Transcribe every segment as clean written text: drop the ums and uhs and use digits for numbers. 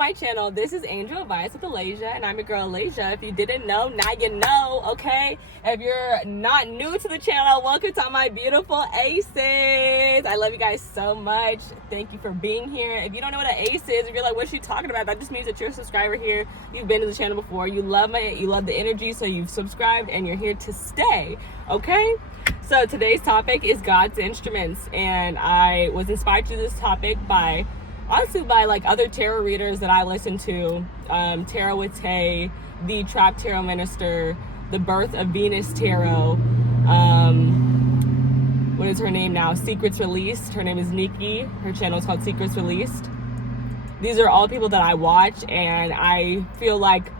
my channel. This is Angel Advice with Aleijalewis, and I'm your girl Aleijalewis. If you didn't know, now you know, okay? If you're not new to the channel, welcome to my beautiful aces. I love you guys so much. Thank you for being here. If you don't know what an ace is, if you're like, what's she talking about? That just means that you're a subscriber here. You've been to the channel before. You love the energy, so you've subscribed and you're here to stay, okay? So today's topic is God's instruments, and I was inspired to this topic by like other tarot readers that I listen to. Tarot with Tay, the Trap Tarot Minister, the Birth of Venus Tarot. What is her name now? Secrets Released. Her name is Nikki. Her channel is called Secrets Released. These are all people that I watch, and I feel like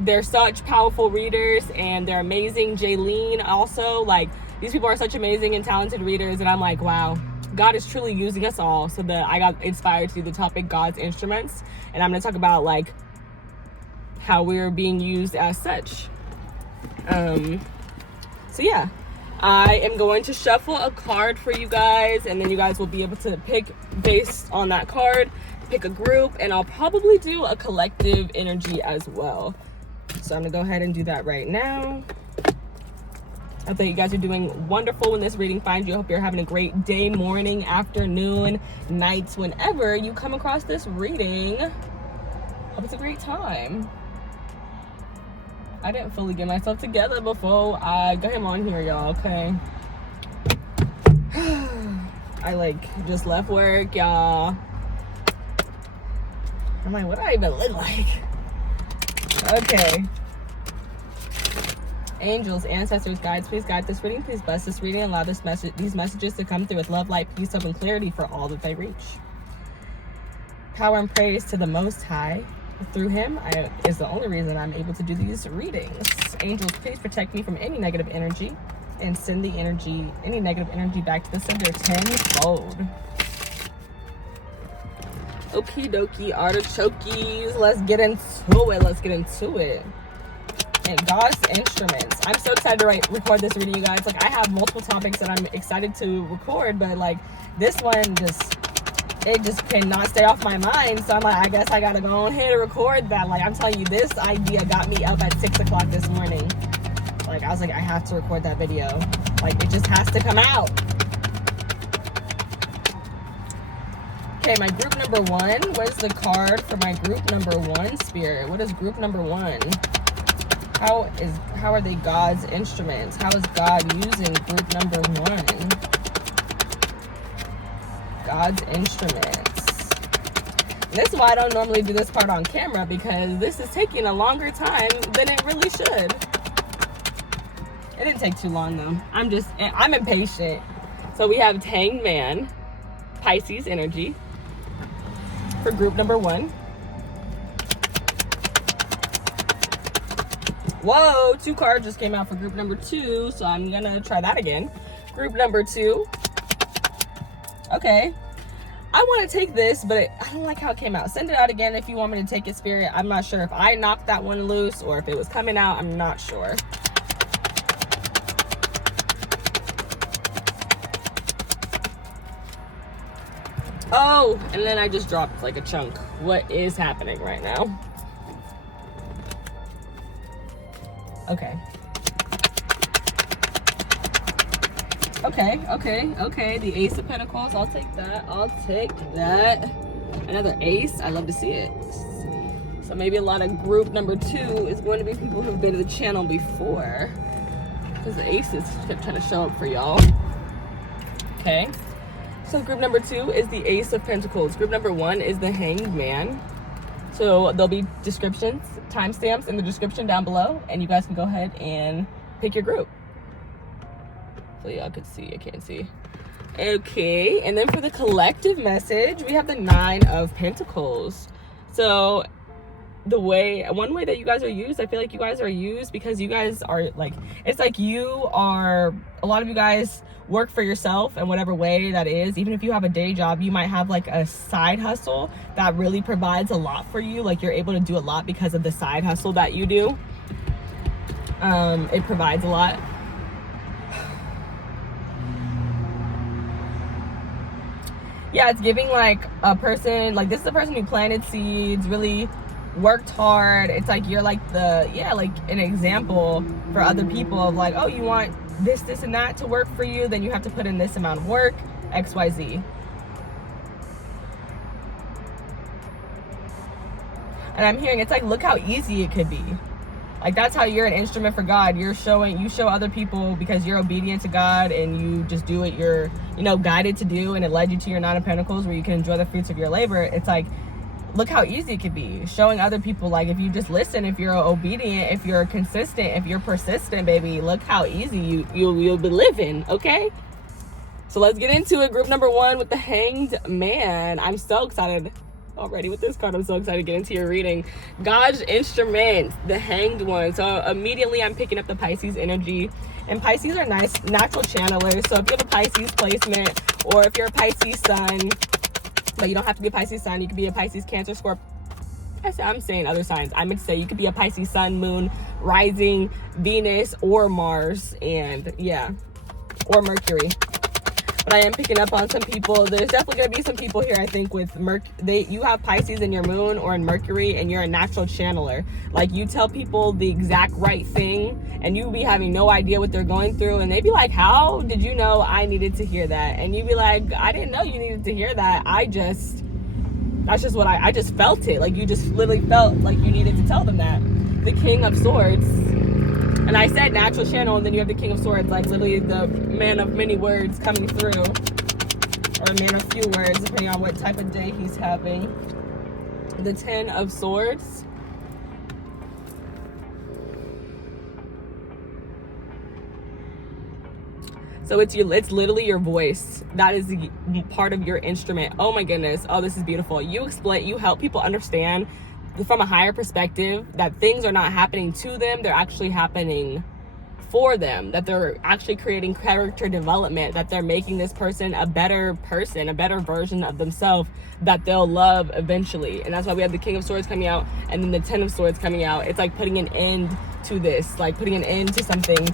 they're such powerful readers, and they're amazing. Jaylene also, like, these people are such amazing and talented readers, and I'm like, wow, God is truly using us all. So that I got inspired to do the topic God's instruments, and I'm going to talk about like how we're being used as such. So yeah, I am going to shuffle a card for you guys, and then you guys will be able to pick based on that card, pick a group, and I'll probably do a collective energy as well. So I'm gonna go ahead and do that right now. I hope that you guys are doing wonderful when this reading finds you. I hope you're having a great day, morning, afternoon, nights, whenever you come across this reading. Hope it's a great time. I didn't fully get myself together before I got him on here, y'all, okay? I like just left work, y'all. I'm like, what do I even look like? Okay. Angels, ancestors, guides, please guide this reading. Please bless this reading and allow these messages to come through with love, light, peace, hope, and clarity for all that they reach. Power and praise to the Most High. Through him is the only reason I'm able to do these readings. Angels, please protect me from any negative energy and send the any negative energy back to the sender tenfold. Okie dokie, artichokes. Let's get into it. And God's instruments. I'm so excited to record this reading, you guys. Like, I have multiple topics that I'm excited to record, but like this one it just cannot stay off my mind. So I'm like, I guess I gotta go ahead and record that. Like, I'm telling you, this idea got me up at 6 o'clock this morning. Like, I was like, I have to record that video. Like, it just has to come out. Okay, my group number one. What is the card for my group number one, Spirit? What is group number one? How are they God's instruments? How is God using group number one? God's instruments. This is why I don't normally do this part on camera, because this is taking a longer time than it really should. It didn't take too long though. I'm impatient. So we have Hanged Man, Pisces energy for group number one. Whoa, 2 cards just came out for group number 2, so I'm gonna try that again. Group number 2. Okay. I want to take this, but I don't like how it came out. Send it out again if you want me to take it, Spirit. I'm not sure if I knocked that one loose or if it was coming out. I'm not sure. Oh, and then I just dropped like a chunk. What is happening right now? Okay. The Ace of Pentacles. I'll take that. Another ace. I love to see it. So maybe a lot of group number 2 is going to be people who've been to the channel before, because the aces kept trying to show up for y'all. Okay. So group number 2 is the Ace of Pentacles. Group number 1 is the Hanged Man. So there'll be descriptions, timestamps in the description down below, and you guys can go ahead and pick your group. So y'all could see, I can't see. Okay, and then for the collective message, we have the 9 of Pentacles. So one way that you guys are used, I feel like you guys are used because you guys are like, it's like a lot of you guys work for yourself in whatever way that is. Even if you have a day job, you might have like a side hustle that really provides a lot for you. Like, you're able to do a lot because of the side hustle that you do. It provides a lot. yeah, it's giving like a person, like this is a person who planted seeds, really worked hard. It's like you're like like an example for other people of like, oh, you want this and that to work for you, then you have to put in this amount of work, XYZ. And I'm hearing it's like, look how easy it could be. Like, that's how you're an instrument for God. You show other people because you're obedient to God and you just do what you're, guided to do, and it led you to your Nine of Pentacles where you can enjoy the fruits of your labor. It's like, look how easy it could be. Showing other people, like, if you just listen, if you're obedient, if you're consistent, if you're persistent, baby, look how easy you'll be living, okay? So let's get into it. Group number 1 with the Hanged Man. I'm so excited already with this card. I'm so excited to get into your reading. God's instrument, the Hanged One. So immediately I'm picking up the Pisces energy, and Pisces are nice natural channelers. So if you have a Pisces placement, or if you're a Pisces sun, but you don't have to be a Pisces sun, you could be a Pisces, Cancer, Scorpio. I'm saying other signs. I meant to say you could be a Pisces sun, moon, rising, Venus, or Mars, and or Mercury. But I am picking up on some people. There's definitely going to be some people here, I think, with you have Pisces in your moon or in Mercury, and you're a natural channeler. Like, you tell people the exact right thing, and you be having no idea what they're going through, and they be like, how did you know I needed to hear that? And you be like, I didn't know you needed to hear that. That's just what I just felt it. Like, you just literally felt like you needed to tell them that. The King of Swords. And I said natural channel, and then you have the King of Swords, like literally the man of many words coming through, or man of few words, depending on what type of day he's having. The 10 of Swords. So it's literally your voice. That is the part of your instrument. Oh my goodness. Oh, this is beautiful. You help people understand from a higher perspective that things are not happening to them, they're actually happening for them, that they're actually creating character development, that they're making this person, a better version of themselves that they'll love eventually. And that's why we have the King of Swords coming out, and then the 10 of Swords coming out. It's like putting an end to this, like putting an end to something.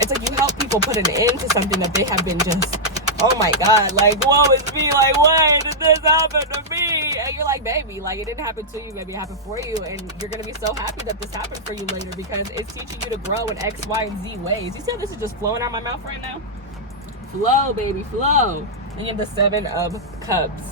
It's like you help people put an end to something that they have been just, oh my God, like, woe is me, like, why did this happen to me? And you're like, baby, like, it didn't happen to you, maybe it happened for you, and you're gonna be so happy that this happened for you later, because it's teaching you to grow in X, Y, and Z ways. You see how this is just flowing out my mouth right now? Flow, baby, flow. And you have the 7 of Cups.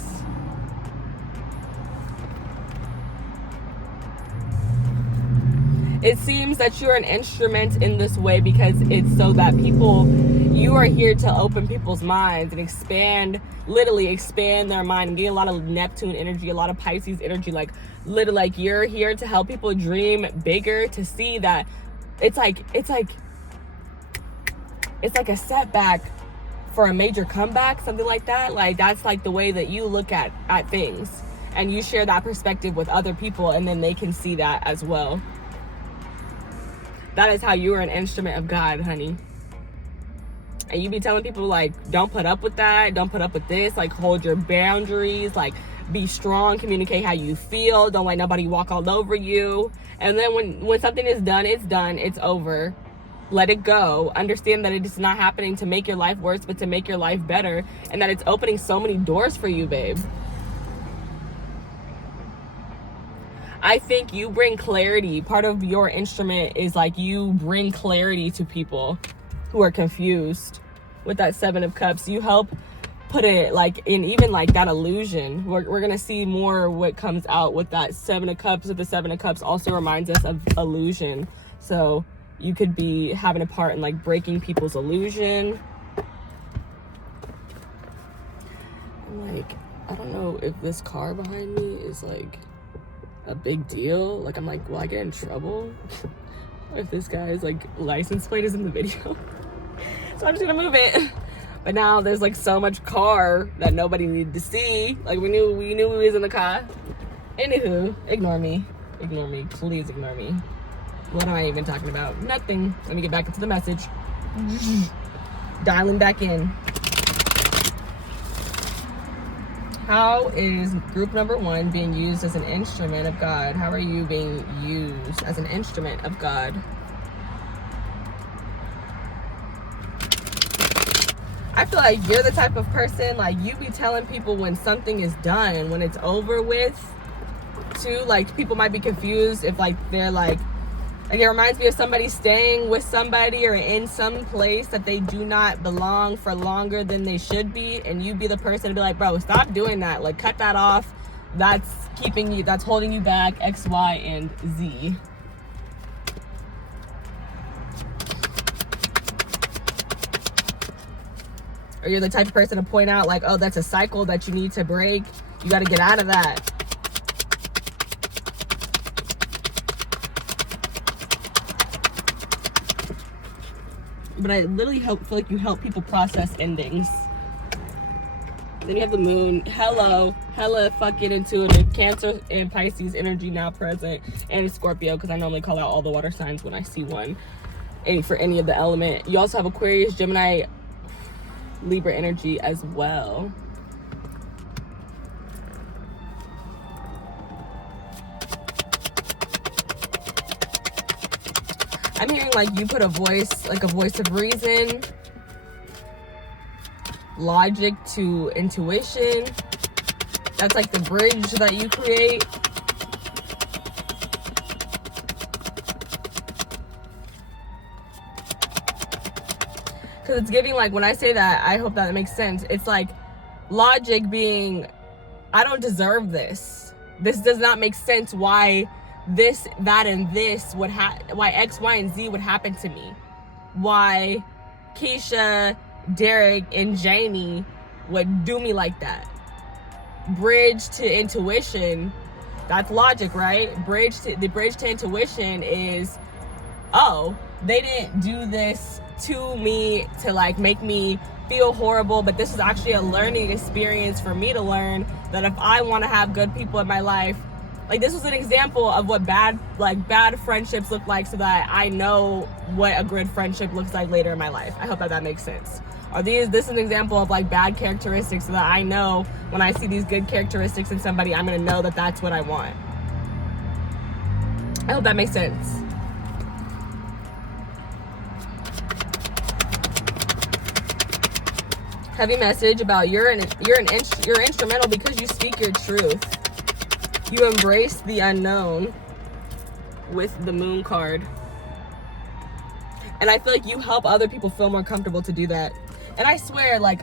It seems that you're an instrument in this way because it's so that you are here to open people's minds and literally expand their mind, and get a lot of Neptune energy, a lot of Pisces energy. Like, literally, like, you're here to help people dream bigger, to see that it's like a setback for a major comeback, something like that. Like, that's like the way that you look at things, and you share that perspective with other people, and then they can see that as well. That is how you are an instrument of God, honey. And you be telling people, like, don't put up with that, don't put up with this, like, hold your boundaries, like, be strong, communicate how you feel, don't let nobody walk all over you. And then when something is done, it's over. Let it go. Understand that it is not happening to make your life worse, but to make your life better, and that it's opening so many doors for you, babe. I think you bring clarity. Part of your instrument is like you bring clarity to people who are confused. With that 7 of Cups, you help put it like in even like that illusion. We're gonna see more what comes out with that 7 of Cups. With the 7 of Cups also reminds us of illusion. So you could be having a part in like breaking people's illusion. Like, I don't know if this car behind me is like a big deal. Like, I'm like, will I get in trouble if this guy's like license plate is in the video? So I'm just gonna move it. But now there's like so much car that nobody needed to see. Like, we knew we was in the car. Anywho, ignore me, please ignore me. What am I even talking about? Nothing. Let me get back into the message. Dialing back in. How is group number 1 being used as an instrument of God? How are you being used as an instrument of God? I feel like you're the type of person, like, you be telling people when something is done, when it's over with, too. Like, people might be confused if, like, they're, like, it reminds me of somebody staying with somebody or in some place that they do not belong for longer than they should be, and you be the person to be like, bro, stop doing that. Like, cut that off. That's keeping you, that's holding you back, X, Y, and Z. Or you're the type of person to point out, like, oh, that's a cycle that you need to break. You got to get out of that. But I literally feel like you help people process endings. Then you have the moon. Hella fucking intuitive. Cancer and Pisces energy now present. And Scorpio, because I normally call out all the water signs when I see one. For any of the element. You also have Aquarius, Gemini, Libra energy as well. I'm hearing like you put a voice, like a voice of reason, logic to intuition. That's like the bridge that you create. Because it's giving, like, when I say that, I hope that makes sense. It's like logic being, I don't deserve this. This does not make sense why this, that, and this would why X, Y, and Z would happen to me. Why Keisha, Derek, and Janie would do me like that. Bridge to intuition, that's logic, right? The bridge to intuition is, oh, they didn't do this to me to like make me feel horrible, but this is actually a learning experience for me to learn that if I want to have good people in my life, like this was an example of what bad friendships look like, so that I know what a good friendship looks like later in my life. I hope that makes sense. Or this is an example of like bad characteristics, so that I know when I see these good characteristics in somebody, I'm gonna know that that's what I want. I hope that makes sense. Heavy message about you're instrumental because you speak your truth. You embrace the unknown with the moon card. And I feel like you help other people feel more comfortable to do that. And I swear, like,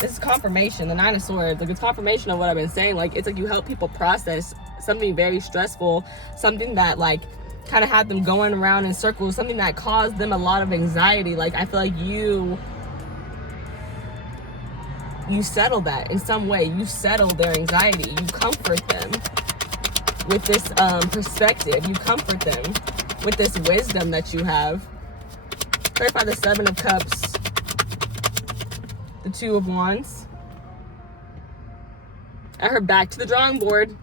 this is confirmation, the 9 of Swords. Like, it's confirmation of what I've been saying. Like, it's like you help people process something very stressful, something that, like, kind of had them going around in circles, something that caused them a lot of anxiety. Like, I feel like you settle that in some way. You settle their anxiety. You comfort them with this perspective. You comfort them with this wisdom that you have. Clarify the 7 of Cups, the 2 of Wands. I heard back to the drawing board.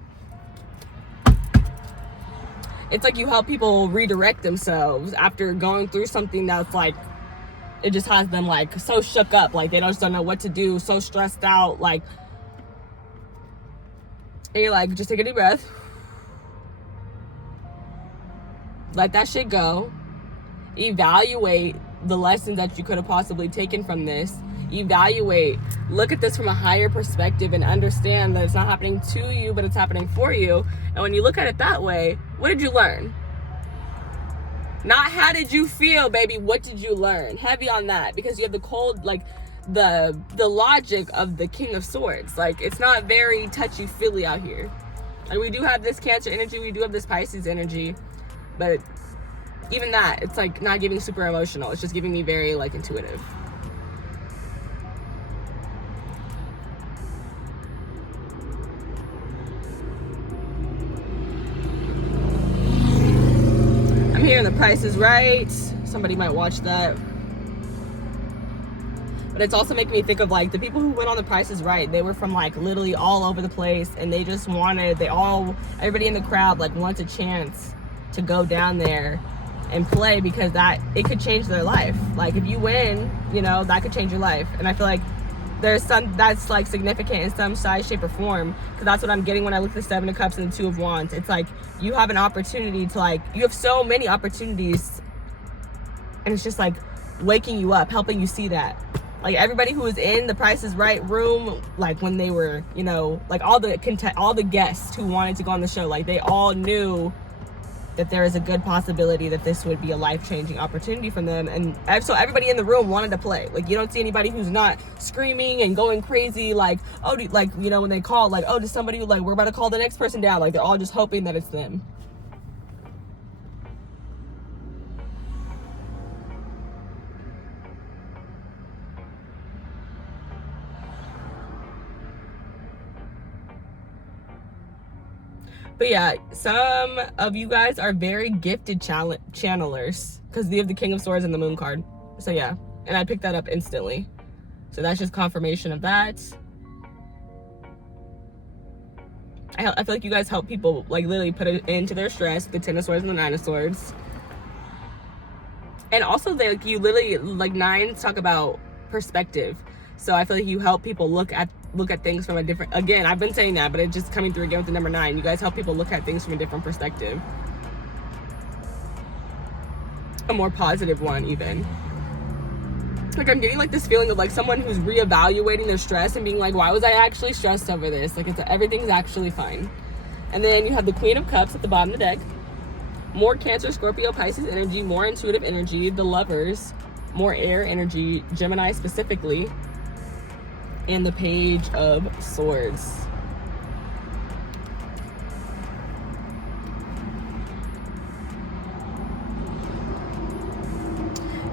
It's like you help people redirect themselves after going through something that's like, it just has them like so shook up, like they just don't know what to do, so stressed out, like, and you're like, just take a deep breath, let that shit go, evaluate the lessons that you could have possibly taken from this, look at this from a higher perspective and understand that it's not happening to you, but it's happening for you. And when you look at it that way, what did you learn? Not how did you feel, baby, what did you learn? Heavy on that, because you have the cold, like the logic of the King of Swords. Like, it's not very touchy-feely out here. Like, we do have this Cancer energy, we do have this Pisces energy, but even that, it's like not giving super emotional. It's just giving me very like intuitive. I'm hearing The Price is Right. Somebody might watch that. But it's also making me think of like the people who went on The Price is Right. They were from like literally all over the place, and they just wanted, everybody in the crowd like wants a chance to go down there and play, because that it could change their life. Like, if you win, you know, that could change your life. And I feel like there's some that's like significant in some size, shape, or form, because that's what I'm getting when I look at the 7 of Cups and the 2 of Wands. It's like you have an opportunity to, like, you have so many opportunities, and it's just like, waking you up, helping you see that. Like everybody who was in the Price is Right room, like when they were, you know, like all the guests who wanted to go on the show, like they all knew that there is a good possibility that this would be a life-changing opportunity for them. And so everybody in the room wanted to play. Like you don't see anybody who's not screaming and going crazy, like, oh, like, you know, when they call, like, oh, does somebody, like, we're about to call the next person down. Like they're all just hoping that it's them. But yeah, some of you guys are very gifted channelers because you have the King of Swords and the Moon card. So yeah, and I picked that up instantly. So that's just confirmation of that. I feel like you guys help people, like, literally put it into their stress, the 10 of Swords and the 9 of Swords. And also, like, you literally, like, 9s talk about perspective. So I feel like you help people look at things from a different, again, I've been saying that, but it's just coming through again with the number 9. You guys help people look at things from a different perspective. A more positive one, even. Like, I'm getting, like, this feeling of, like, someone who's reevaluating their stress and being like, why was I actually stressed over this? Like, everything's actually fine. And then you have the Queen of Cups at the bottom of the deck. More Cancer, Scorpio, Pisces energy, more intuitive energy, the Lovers, more air energy, Gemini specifically, and the Page of Swords.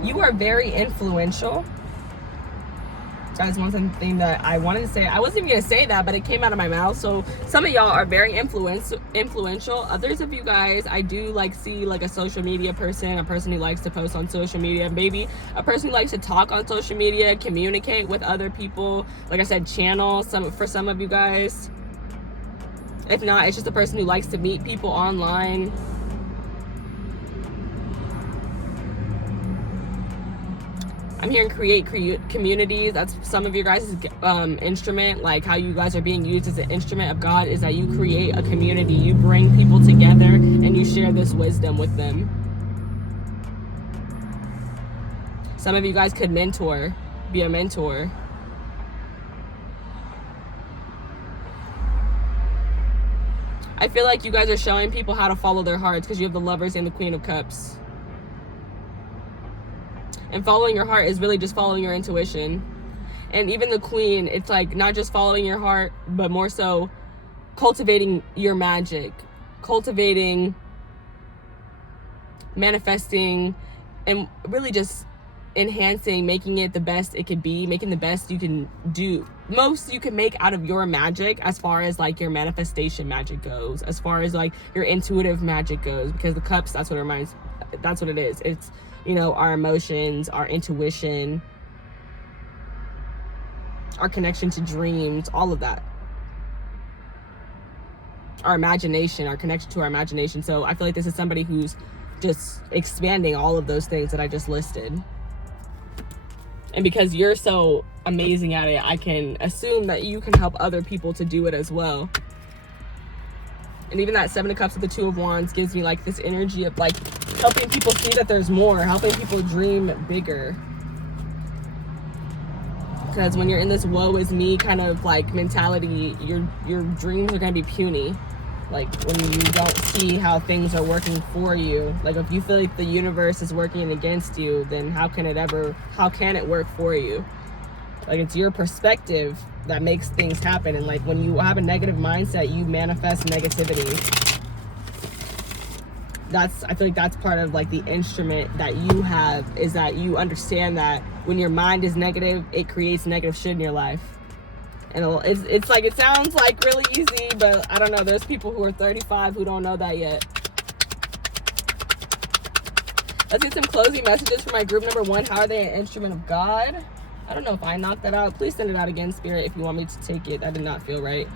You are very influential. That's one thing that I wanted to say. I wasn't even going to say that, but it came out of my mouth. So some of y'all are very influential. Others of you guys, I do like see like a social media person, a person who likes to post on social media, maybe a person who likes to talk on social media, communicate with other people. Like I said, channel for some of you guys. If not, it's just a person who likes to meet people online. I'm hearing create communities. That's some of your guys' instrument, like how you guys are being used as an instrument of God, is that you create a community. You bring people together and you share this wisdom with them. Some of you guys could be a mentor. I feel like you guys are showing people how to follow their hearts because you have the Lovers and the Queen of Cups. And following your heart is really just following your intuition. And even the Queen, it's like not just following your heart, but more so cultivating your magic, cultivating, manifesting, and really just enhancing, making it the best it could be, making the best you can do, most you can make out of your magic, as far as like your manifestation magic goes, as far as like your intuitive magic goes, because the cups, that's what it is. It's, you know, our emotions, our intuition, our connection to dreams, all of that. Our imagination, our connection to our imagination. So I feel like this is somebody who's just expanding all of those things that I just listed. And because you're so amazing at it, I can assume that you can help other people to do it as well. And even that 7 of Cups with the 2 of Wands gives me like this energy of like helping people see that there's more, helping people dream bigger. Because when you're in this woe is me kind of like mentality, your dreams are going to be puny. Like when you don't see how things are working for you. Like if you feel like the universe is working against you, then how can it work for you? Like it's your perspective that makes things happen. And like when you have a negative mindset, you manifest negativity. I feel like that's part of like the instrument that you have, is that you understand that when your mind is negative, it creates negative shit in your life. And it's like, it sounds like really easy, but I don't know. There's people who are 35 who don't know that yet. Let's get some closing messages for my group number 1. How are they an instrument of God? I don't know if I knocked that out. Please send it out again, Spirit, if you want me to take it. That did not feel right.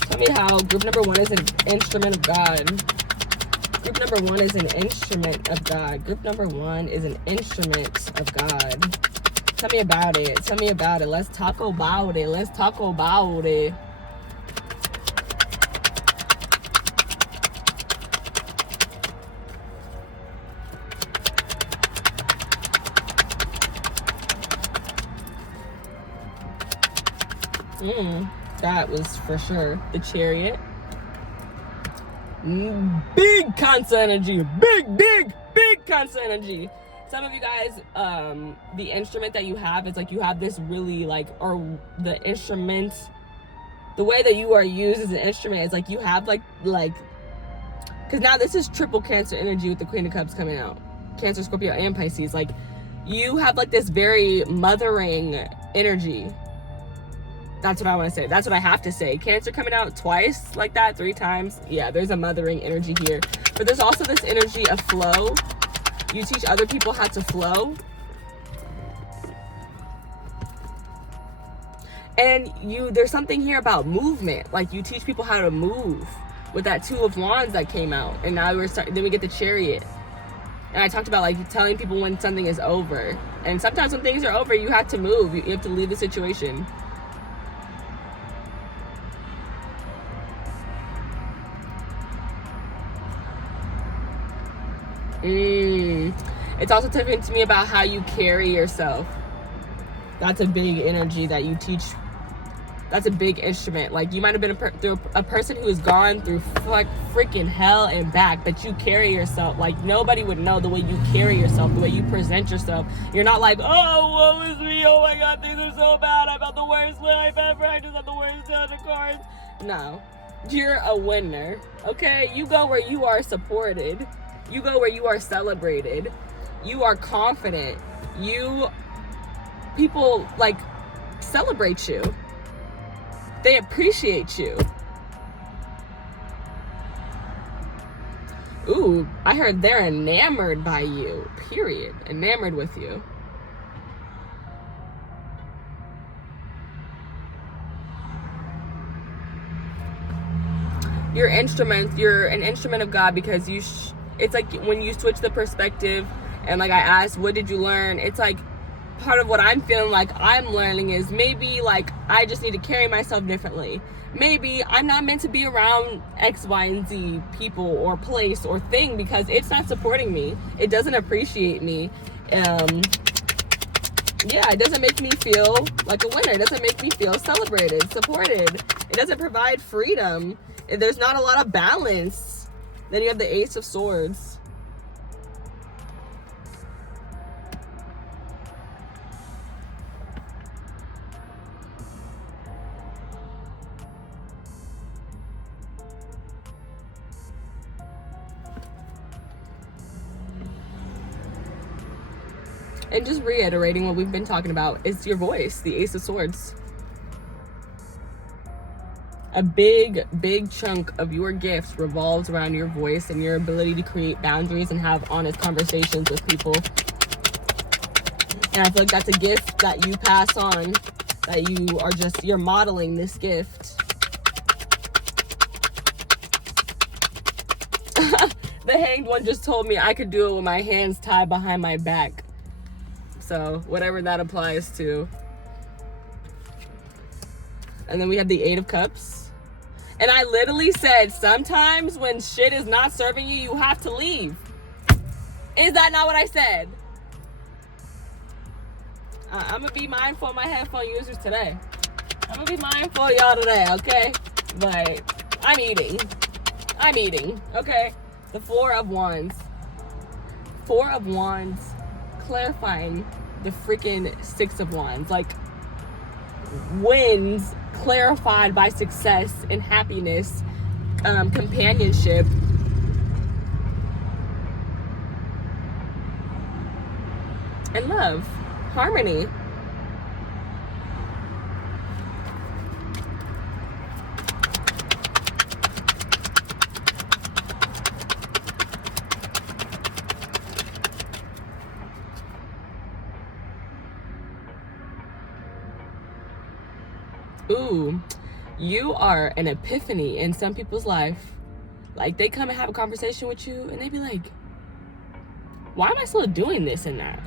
Tell me how group number 1 is an instrument of God. Group number 1 is an instrument of God. Group number 1 is an instrument of God. Tell me about it. Tell me about it. Let's talk about it. Let's talk about it. That was for sure the Chariot. Big Cancer energy. Big Cancer energy. Some of you guys, the instrument that you have is like you have this really like, or the instrument, the way that you are used as an instrument is like you have like, because now this is triple Cancer energy with the Queen of Cups coming out. Cancer, Scorpio, and Pisces. Like, you have like this very mothering energy. That's what I want to say. That's what I have to say. Cancer coming out twice like that, 3 times. Yeah, there's a mothering energy here. But there's also this energy of flow. You teach other people how to flow. And there's something here about movement. Like, you teach people how to move with that 2 of Wands that came out. And now then we get the Chariot. And I talked about like telling people when something is over. And sometimes when things are over, you have to move. You have to leave the situation. It's also talking to me about how you carry yourself. That's a big energy that you teach. That's a big instrument. Like, you might have been a person who has gone through freaking hell and back, but you carry yourself like nobody would know the way you carry yourself, the way you present yourself. You're not like, oh, woe is me, oh my God, things are so bad, I've had the worst life ever, I just had the worst set of cards. No, you're a winner, okay? You go where you are supported. You go where you are celebrated. You are confident. People like celebrate you. They appreciate you. Ooh, I heard they're enamored by you, period. Enamored with you. You're an instrument of God, because it's like when you switch the perspective, and like I asked, what did you learn? It's like, part of what I'm feeling like I'm learning is maybe like I just need to carry myself differently. Maybe I'm not meant to be around X, Y, and Z people or place or thing because it's not supporting me. It doesn't appreciate me. Yeah, it doesn't make me feel like a winner. It doesn't make me feel celebrated, supported. It doesn't provide freedom. There's not a lot of balance. Then you have the Ace of Swords. And just reiterating what we've been talking about, is your voice, the Ace of Swords. A big chunk of your gifts revolves around your voice and your ability to create boundaries and have honest conversations with people. And I feel like that's a gift that you pass on, that you're modeling this gift. The Hanged One just told me I could do it with my hands tied behind my back. So whatever that applies to. And then we have the 8 of Cups. And I literally said, sometimes when shit is not serving you, you have to leave. Is that not what I said? I'm going to be mindful of my headphone users today. I'm going to be mindful of y'all today, okay? But I'm eating, okay? The 4 of Wands. 4 of Wands clarifying the freaking 6 of Wands. Like, wins clarified by success and happiness, companionship, and love, harmony. Ooh, you are an epiphany in some people's life. Like, they come and have a conversation with you and they be like, why am I still doing this and that?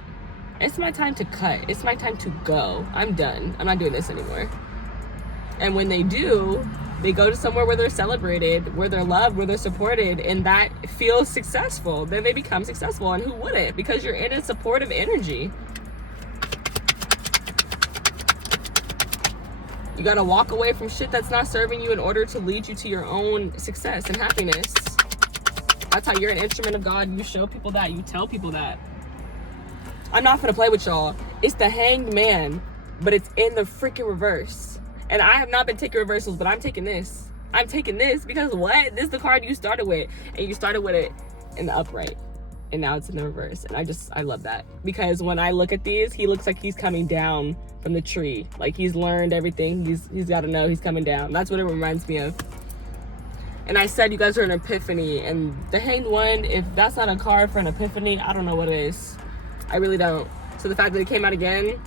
It's my time to cut. It's my time to go. I'm done. I'm not doing this anymore. And when they do, they go to somewhere where they're celebrated, where they're loved, where they're supported, and that feels successful. Then they become successful, and who wouldn't? Because you're in a supportive energy. You gotta walk away from shit that's not serving you in order to lead you to your own success and happiness. That's how you're an instrument of God. You show people that. You tell people that. I'm not gonna play with y'all. It's the Hanged Man, but it's in the freaking reverse. And I have not been taking reversals, but I'm taking this. I'm taking this because what? This is the card you started with. And you started with it in the upright. And now it's in the reverse. And I love that. Because when I look at these, he looks like he's coming down from the tree. Like he's learned everything. He's got to know he's coming down. That's what it reminds me of. And I said you guys are an epiphany. And the Hanged One, if that's not a card for an epiphany, I don't know what it is. I really don't. So the fact that it came out again,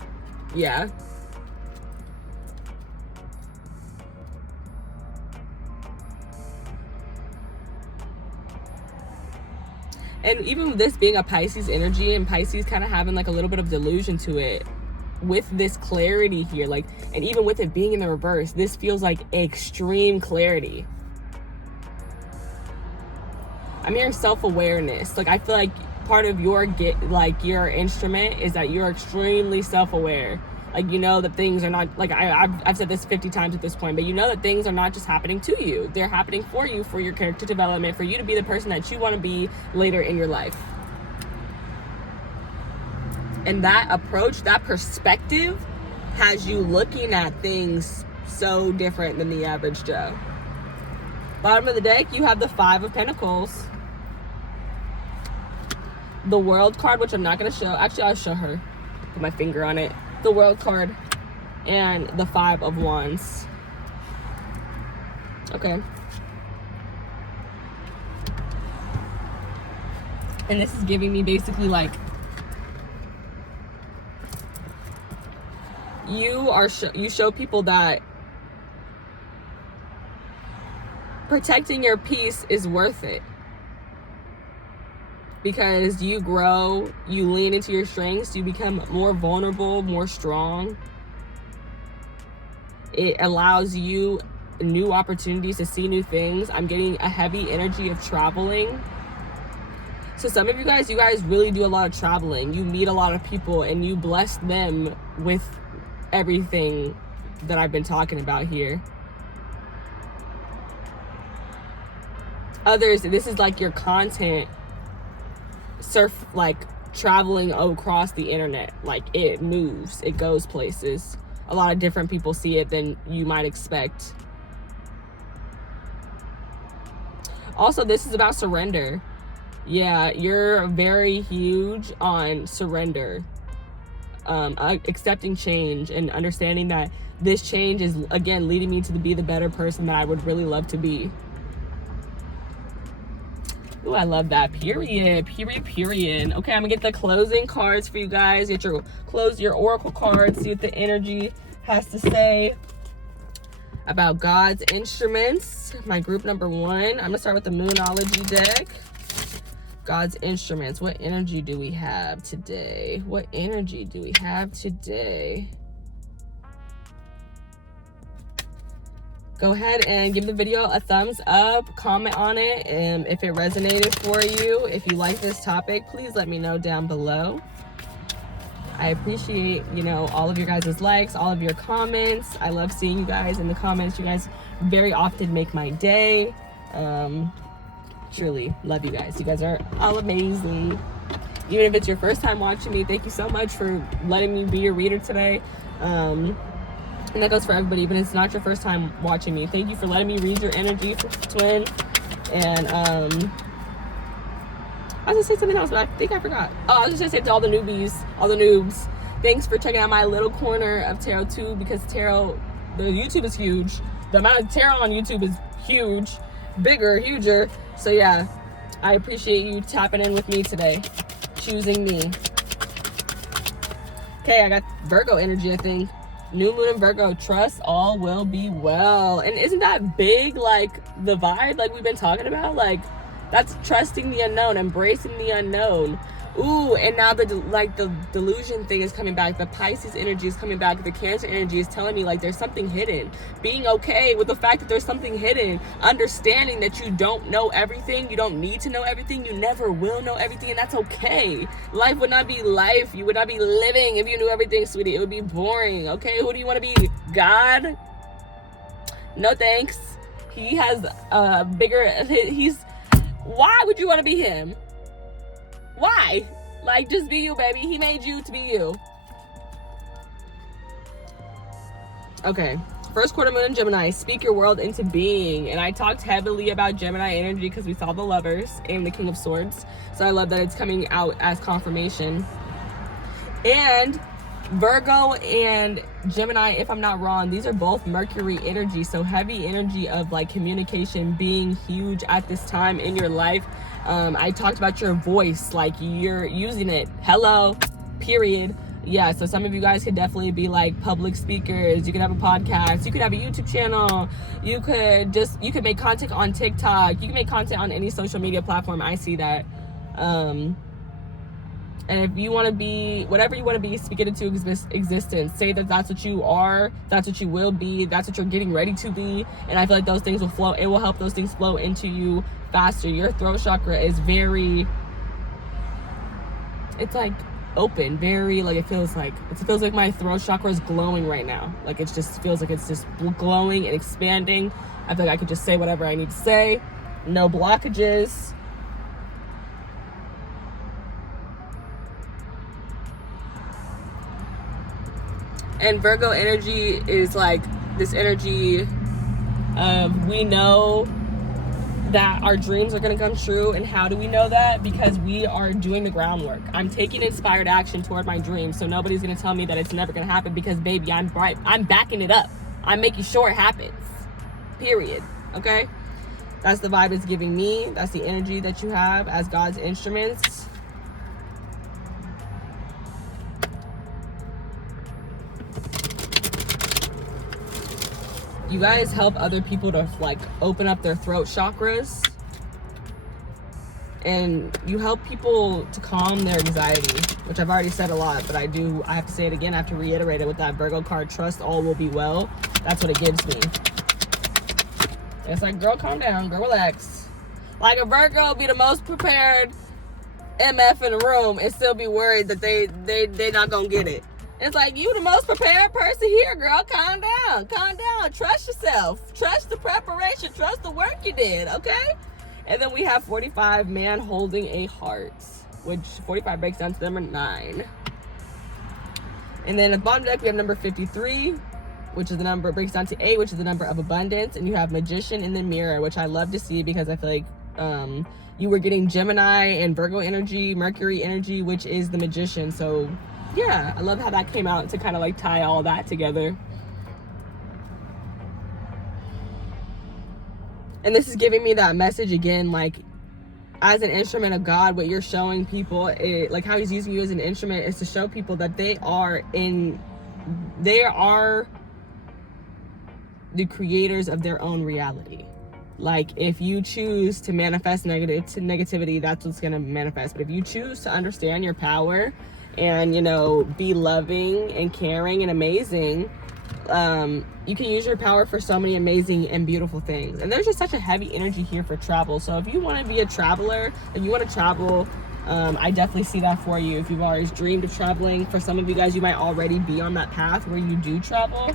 yeah. And even with this being a Pisces energy and Pisces kind of having like a little bit of delusion to it, with this clarity here, like, and even with it being in the reverse, this feels like extreme clarity. I'm hearing self-awareness. Like, I feel like part of your your instrument is that you're extremely self-aware. Like, you know that things are not, like, I've said this 50 times at this point, but you know that things are not just happening to you. They're happening for you, for your character development, for you to be the person that you want to be later in your life. And that approach, that perspective has you looking at things so different than the average Joe. Bottom of the deck, you have the Five of Pentacles. The World card, which I'm not going to show. Actually, I'll show her. Put my finger on it. The World card. And the Five of Wands. Okay. And this is giving me basically like, you show people that protecting your peace is worth it, because you grow, you lean into your strengths, you become more vulnerable, more strong. It allows you new opportunities to see new things. I'm getting a heavy energy of traveling. So some of you guys really do a lot of traveling. You meet a lot of people and you bless them with everything that I've been talking about here. Others, this is like your content like traveling across the internet. Like, it moves, it goes places. A lot of different people see it than you might expect. Also, this is about surrender. Yeah, you're very huge on surrender. Accepting change and understanding that this change is, again, leading me to be the better person that I would really love to be. Ooh, I love that. Period. Okay, I'm gonna get the closing cards for you guys. Get your oracle cards. See what the energy has to say about God's instruments. My group number 1. I'm gonna start with the Moonology deck. God's instruments. What energy do we have today? Go ahead and give the video a thumbs up, comment on it, and if it resonated for you, if you like this topic, please let me know down below. I appreciate, all of your guys' likes, all of your comments. I love seeing you guys in the comments. You guys very often make my day. Truly love you guys. You guys are all amazing. Even if it's your first time watching me, thank you so much for letting me be your reader today. And that goes for everybody, even if it's not your first time watching me. Thank you for letting me read your energy, twin. And I was gonna say something else, but I think I forgot. Oh, I was just gonna say to all the newbies, all the noobs, thanks for checking out my little corner of tarot too, because tarot, the YouTube is huge. The amount of tarot on YouTube is huge, huger. So yeah, I appreciate you tapping in with me today, choosing me. Okay, I got Virgo energy, I think. New moon in Virgo, trust all will be well. And isn't that big, like, the vibe, like we've been talking about? Like, that's trusting the unknown, embracing the unknown. Ooh, and now the delusion thing is coming back. The Pisces energy is coming back. The Cancer energy is telling me, like, there's something hidden. Being okay with the fact that there's something hidden. Understanding that you don't know everything. You don't need to know everything. You never will know everything, and that's okay. Life would not be life. You would not be living if you knew everything, sweetie. It would be boring, okay? Who do you want to be? God? No thanks. He has a bigger, why would you want to be him? Why? Like, just be you, baby. He made you to be you. Okay. First quarter moon in Gemini, speak your world into being. And I talked heavily about Gemini energy because we saw the Lovers and the King of Swords. So I love that it's coming out as confirmation. And Virgo and Gemini, if I'm not wrong, these are both Mercury energy. So heavy energy of like communication being huge at this time in your life. I talked about your voice, like you're using it. Hello, period. Yeah, so some of you guys could definitely be like public speakers. You could have a podcast. You could have a YouTube channel. You could make content on TikTok. You can make content on any social media platform. I see that. And if you want to be, whatever you want to be, speak it into existence. Say that that's what you are. That's what you will be. That's what you're getting ready to be. And I feel like those things will flow. It will help those things flow into you faster. Your throat chakra is very, it's like open, very, like it feels like my throat chakra is glowing right now. Like it just feels like it's just glowing and expanding. I feel like I could just say whatever I need to say. No blockages. And Virgo energy is like this energy of, we know that our dreams are going to come true. And how do we know that? Because we are doing the groundwork. I'm taking inspired action toward my dreams. So nobody's going to tell me that it's never going to happen, because baby, I'm backing it up. I'm making sure it happens. Period. Okay? That's the vibe it's giving me. That's the energy that you have as God's instruments. You guys help other people to like open up their throat chakras, and you help people to calm their anxiety, which I've already said a lot, but I have to say it again. I have to reiterate it with that Virgo card. Trust all will be well. That's what it gives me. It's like, girl, calm down, girl, relax. Like a Virgo be the most prepared MF in the room and still be worried that they not gonna get it. It's like, you the most prepared person here, girl. Calm down. Calm down. Trust yourself. Trust the preparation. Trust the work you did, okay? And then we have 45, man holding a heart, which 45 breaks down to number 9. And then at the bottom deck, we have number 53, which is the number, breaks down to 8, which is the number of abundance. And you have magician in the mirror, which I love to see, because I feel like you were getting Gemini and Virgo energy, Mercury energy, which is the magician. So yeah, I love how that came out to kind of like tie all that together. And this is giving me that message again, like as an instrument of God, what you're showing people, like how he's using you as an instrument is to show people that they are the creators of their own reality. Like if you choose to manifest negativity, that's what's going to manifest. But if you choose to understand your power and, you know, be loving and caring and amazing, you can use your power for so many amazing and beautiful things. And there's just such a heavy energy here for travel. So if you want to be a traveler, if you want to travel, I definitely see that for you. If you've always dreamed of traveling, for some of you guys, you might already be on that path where you do travel.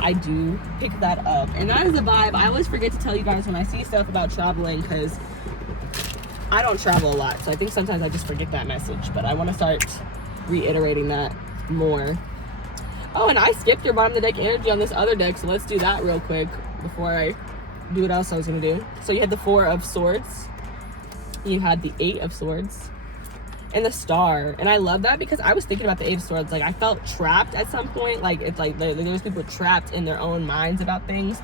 I do pick that up. And that is a vibe. I always forget to tell you guys when I see stuff about traveling, because I don't travel a lot. So I think sometimes I just forget that message. But I want to start reiterating that more. Oh, and I skipped your bottom of the deck energy on this other deck, so let's do that real quick before I do what else I was going to do. So you had the 4 of Swords, you had the 8 of Swords, and the Star. And I love that, because I was thinking about the 8 of Swords. Like, I felt trapped at some point. Like, it's like there's people trapped in their own minds about things.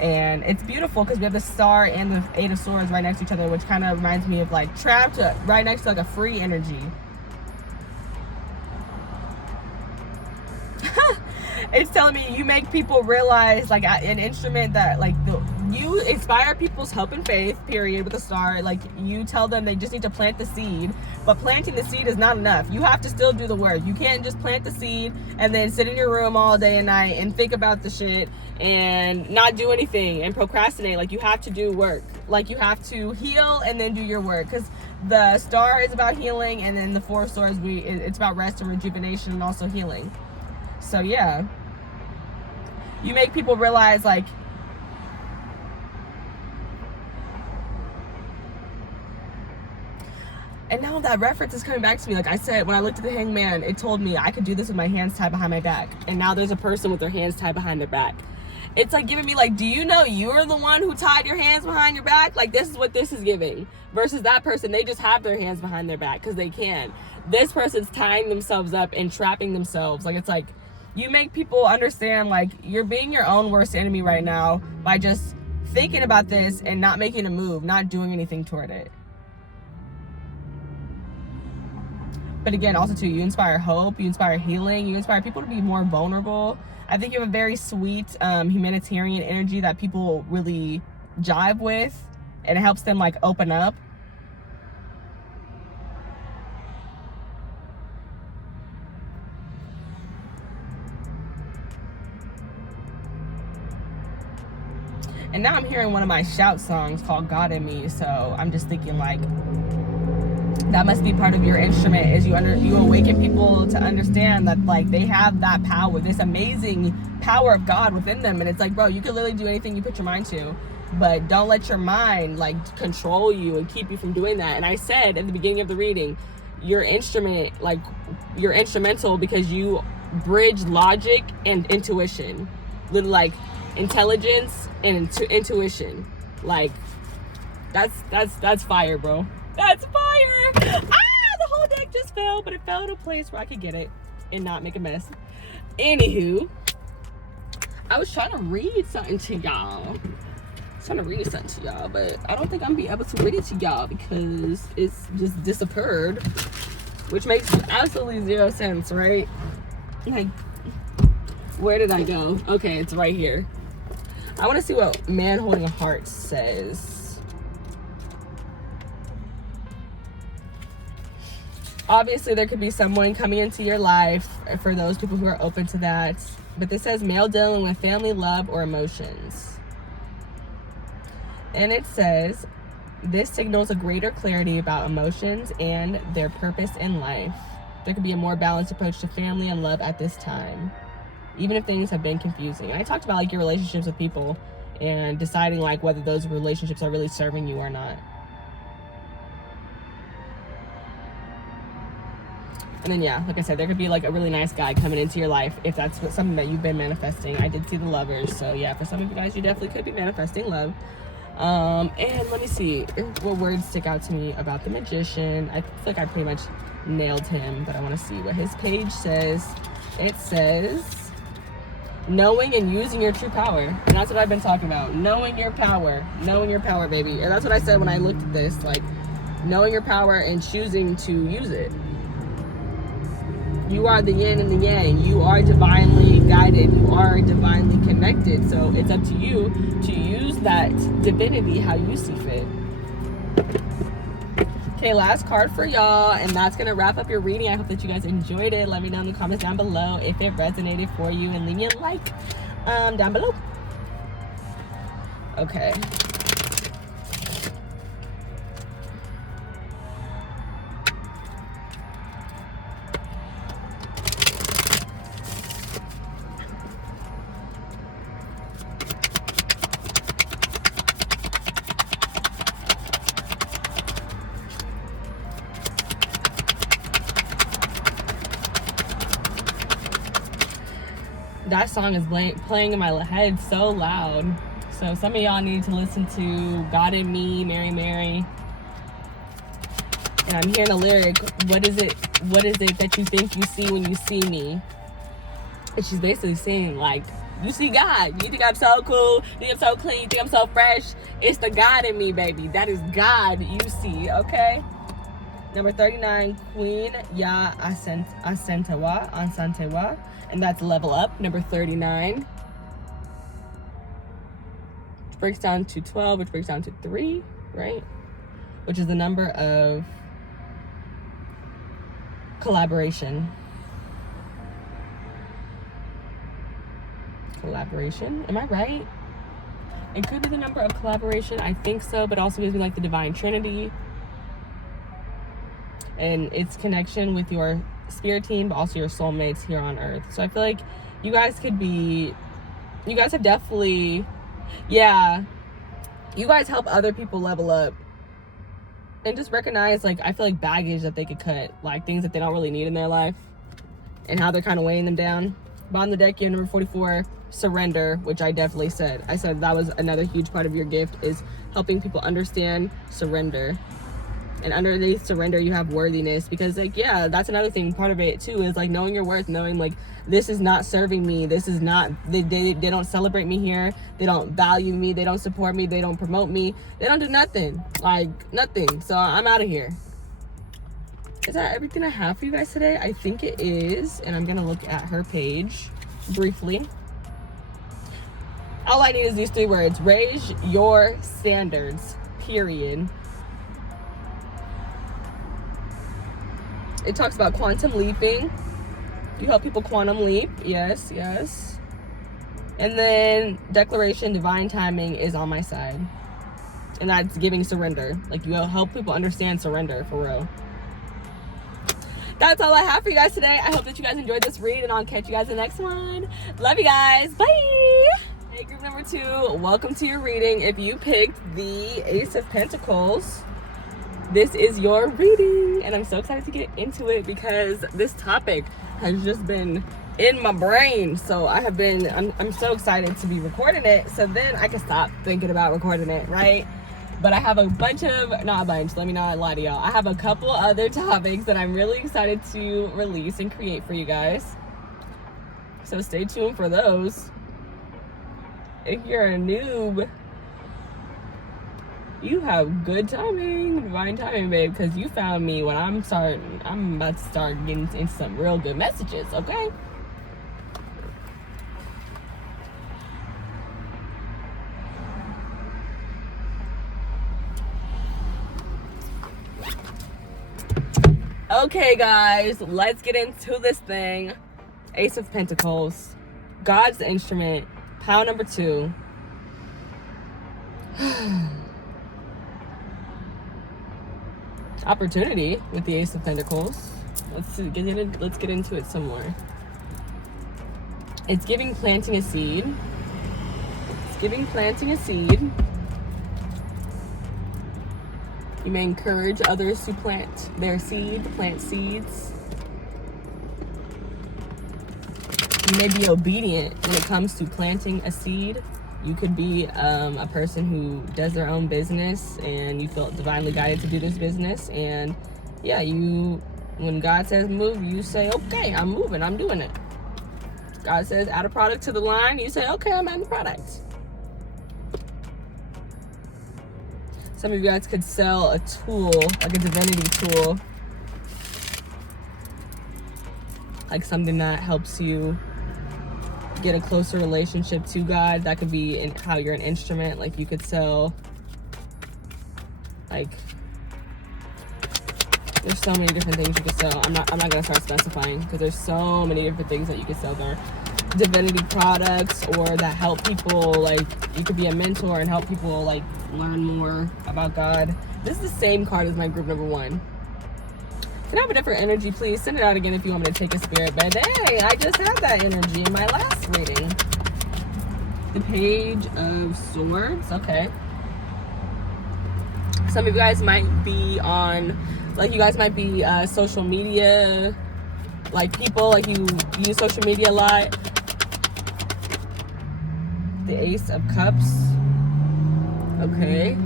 And it's beautiful because we have the Star and the 8 of Swords right next to each other, which kind of reminds me of like trapped right next to like a free energy. It's telling me you make people realize, like, an instrument that, like, you inspire people's hope and faith, period, with a Star. Like, you tell them they just need to plant the seed, but planting the seed is not enough. You have to still do the work. You can't just plant the seed and then sit in your room all day and night and think about the shit and not do anything and procrastinate. Like, you have to do work. Like, you have to heal and then do your work, because the Star is about healing, and then the 4 of Swords, it's about rest and rejuvenation and also healing. So yeah, you make people realize, like, And now that reference is coming back to me. Like I said, when I looked at the hangman, it told me I could do this with my hands tied behind my back. And now there's a person with their hands tied behind their back. It's like giving me like, do you know you're the one who tied your hands behind your back? Like, this is what this is giving. Versus that person, they just have their hands behind their back because they can. This person's tying themselves up and trapping themselves. Like, it's like, you make people understand, like, you're being your own worst enemy right now by just thinking about this and not making a move, not doing anything toward it. But again, also too, you inspire hope, you inspire healing, you inspire people to be more vulnerable. I think you have a very sweet humanitarian energy that people really jive with, and it helps them like open up. And now I'm hearing one of my shout songs called God in Me, so I'm just thinking like, that must be part of your instrument, is you awaken people to understand that like they have that power, this amazing power of God within them. And it's like, bro, you can literally do anything you put your mind to, but don't let your mind like control you and keep you from doing that. And I said at the beginning of the reading, your instrument, like you're instrumental because you bridge logic and intuition, little like intelligence and intuition. Like that's fire, bro. That's fire! The whole deck just fell, but it fell in a place where I could get it and not make a mess. Anywho, I was trying to read something to y'all. But I don't think I'm gonna be able to read it to y'all because it's just disappeared, which makes absolutely zero sense, right? Like, where did I go? Okay, it's right here. I want to see what Man Holding a Heart says. Obviously, there could be someone coming into your life for those people who are open to that. But this says male dealing with family, love, or emotions. And it says, this signals a greater clarity about emotions and their purpose in life. There could be a more balanced approach to family and love at this time, even if things have been confusing. And I talked about like your relationships with people and deciding like whether those relationships are really serving you or not. And then, yeah, like I said, there could be like a really nice guy coming into your life if that's something that you've been manifesting. I did see the Lovers. So, yeah, for some of you guys, you definitely could be manifesting love. And let me see what words stick out to me about the Magician. I feel like I pretty much nailed him, but I want to see what his page says. It says, knowing and using your true power. And that's what I've been talking about. Knowing your power, baby. And that's what I said when I looked at this, like knowing your power and choosing to use it. You are the yin and the yang. You are divinely guided. You are divinely connected. So it's up to you to use that divinity how you see fit. Okay, last card for y'all. And that's going to wrap up your reading. I hope that you guys enjoyed it. Let me know in the comments down below if it resonated for you. And leave me a like down below. Okay. That song is playing in my head so loud. So some of y'all need to listen to God in Me, Mary Mary. And I'm hearing the lyric, what is it that you think you see when you see me? And she's basically saying like, you see God. You think I'm so cool, you think I'm so clean, you think I'm so fresh. It's the God in me, baby. That is God you see, okay? Number 39, Queen Ya Asantewa. And that's level up. Number 39. Which breaks down to 12, which breaks down to 3, right? Which is the number of collaboration. Collaboration, am I right? It could be the number of collaboration, I think so, but also gives me like the Divine Trinity. And its connection with your spirit team, but also your soulmates here on earth. So I feel like you guys have definitely, yeah, you guys help other people level up. And just recognize, like, I feel like baggage that they could cut, like things that they don't really need in their life and how they're kind of weighing them down. Bottom of the deck, you have number 44, surrender, which I definitely said. I said that was another huge part of your gift, is helping people understand surrender. And underneath surrender, you have worthiness, because, like, yeah, that's another thing. Part of it too is like knowing your worth, knowing like this is not serving me. This is not, they don't celebrate me here. They don't value me. They don't support me. They don't promote me. They don't do nothing, like nothing. So I'm out of here. Is that everything I have for you guys today? I think it is. And I'm gonna look at her page briefly. All I need is these 3 words: raise your standards, period. It talks about quantum leaping. You help people quantum leap. Yes, yes. And then declaration, divine timing is on my side. And that's giving surrender. Like, you help people understand surrender, for real. That's all I have for you guys today. I hope that you guys enjoyed this read, and I'll catch you guys in the next one. Love you guys. Bye. Hey, group number 2, welcome to your reading. If you picked the Ace of Pentacles, this is your reading, and I'm so excited to get into it because this topic has just been in my brain. So I'm so excited to be recording it, so then I can stop thinking about recording it, right? But I have let me not lie to y'all. I have a couple other topics that I'm really excited to release and create for you guys. So stay tuned for those. If you're a noob, you have good timing, divine timing, babe, because you found me when I'm about to start getting into some real good messages, okay? Okay, guys, let's get into this thing. Ace of Pentacles, God's instrument, pile number 2. Opportunity with the Ace of Pentacles. Let's get into it some more. It's giving planting a seed. You may encourage others to plant seeds. You may be obedient when it comes to planting a seed. You could be a person who does their own business and you feel divinely guided to do this business. And yeah, when God says move, you say, okay, I'm moving, I'm doing it. God says add a product to the line, you say, okay, I'm adding the product. Some of you guys could sell a tool, like a divinity tool. Like something that helps you get a closer relationship to God. That could be in how you're an instrument. Like you could sell, like, there's so many different things you could sell. I'm not gonna start specifying because there's so many different things that you could sell there. Divinity products, or that help people, like you could be a mentor and help people like learn more about God. This is the same card as my group number 1. Can I have a different energy, please? Send it out again if you want me to take a spirit. But dang, I just had that energy in my last reading. The Page of Swords. Okay. Some of you guys might be on, like, you guys might be social media, like people, like you use social media a lot. The Ace of Cups. Okay.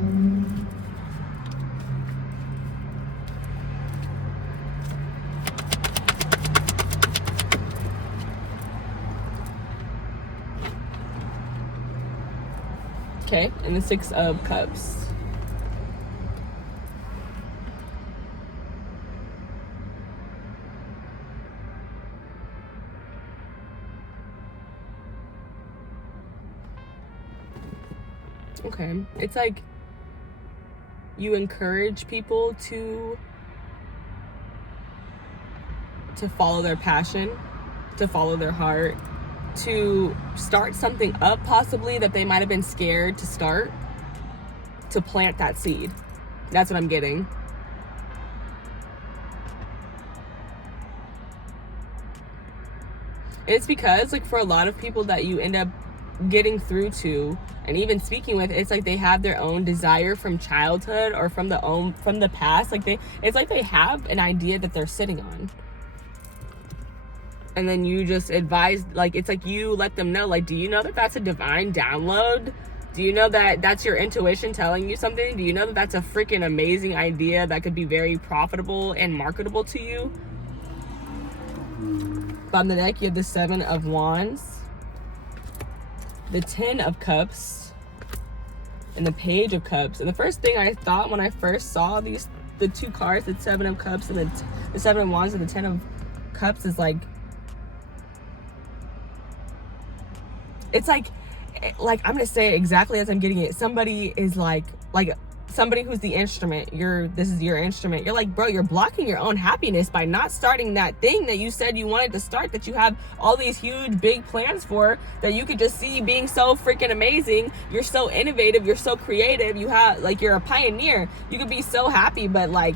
Okay, and the Six of Cups. Okay, it's like you encourage people to follow their passion, to follow their heart, to start something up possibly that they might have been scared to start, to plant that seed. That's what I'm getting. It's because, like, for a lot of people that you end up getting through to, And even speaking with, it's like they have their own desire from childhood or from the past. Like it's like they have an idea that they're sitting on. And then you just advise, like, it's like you let them know, like, do you know that that's a divine download? Do you know that that's your intuition telling you something? Do you know that that's a freaking amazing idea that could be very profitable and marketable to you? On the deck, you have the 7 of Wands, the 10 of Cups, and the Page of Cups. And the first thing I thought when I first saw the 2 cards, the 7 of Cups and the 7 of Wands and the 10 of Cups, is like, it's like I'm gonna say it exactly as I'm getting it. Somebody is like somebody who's the instrument. This is your instrument. You're like, bro, you're blocking your own happiness by not starting that thing that you said you wanted to start, that you have all these huge big plans for, that you could just see being so freaking amazing. You're so innovative, you're so creative, you have, like, you're a pioneer. You could be so happy, but like,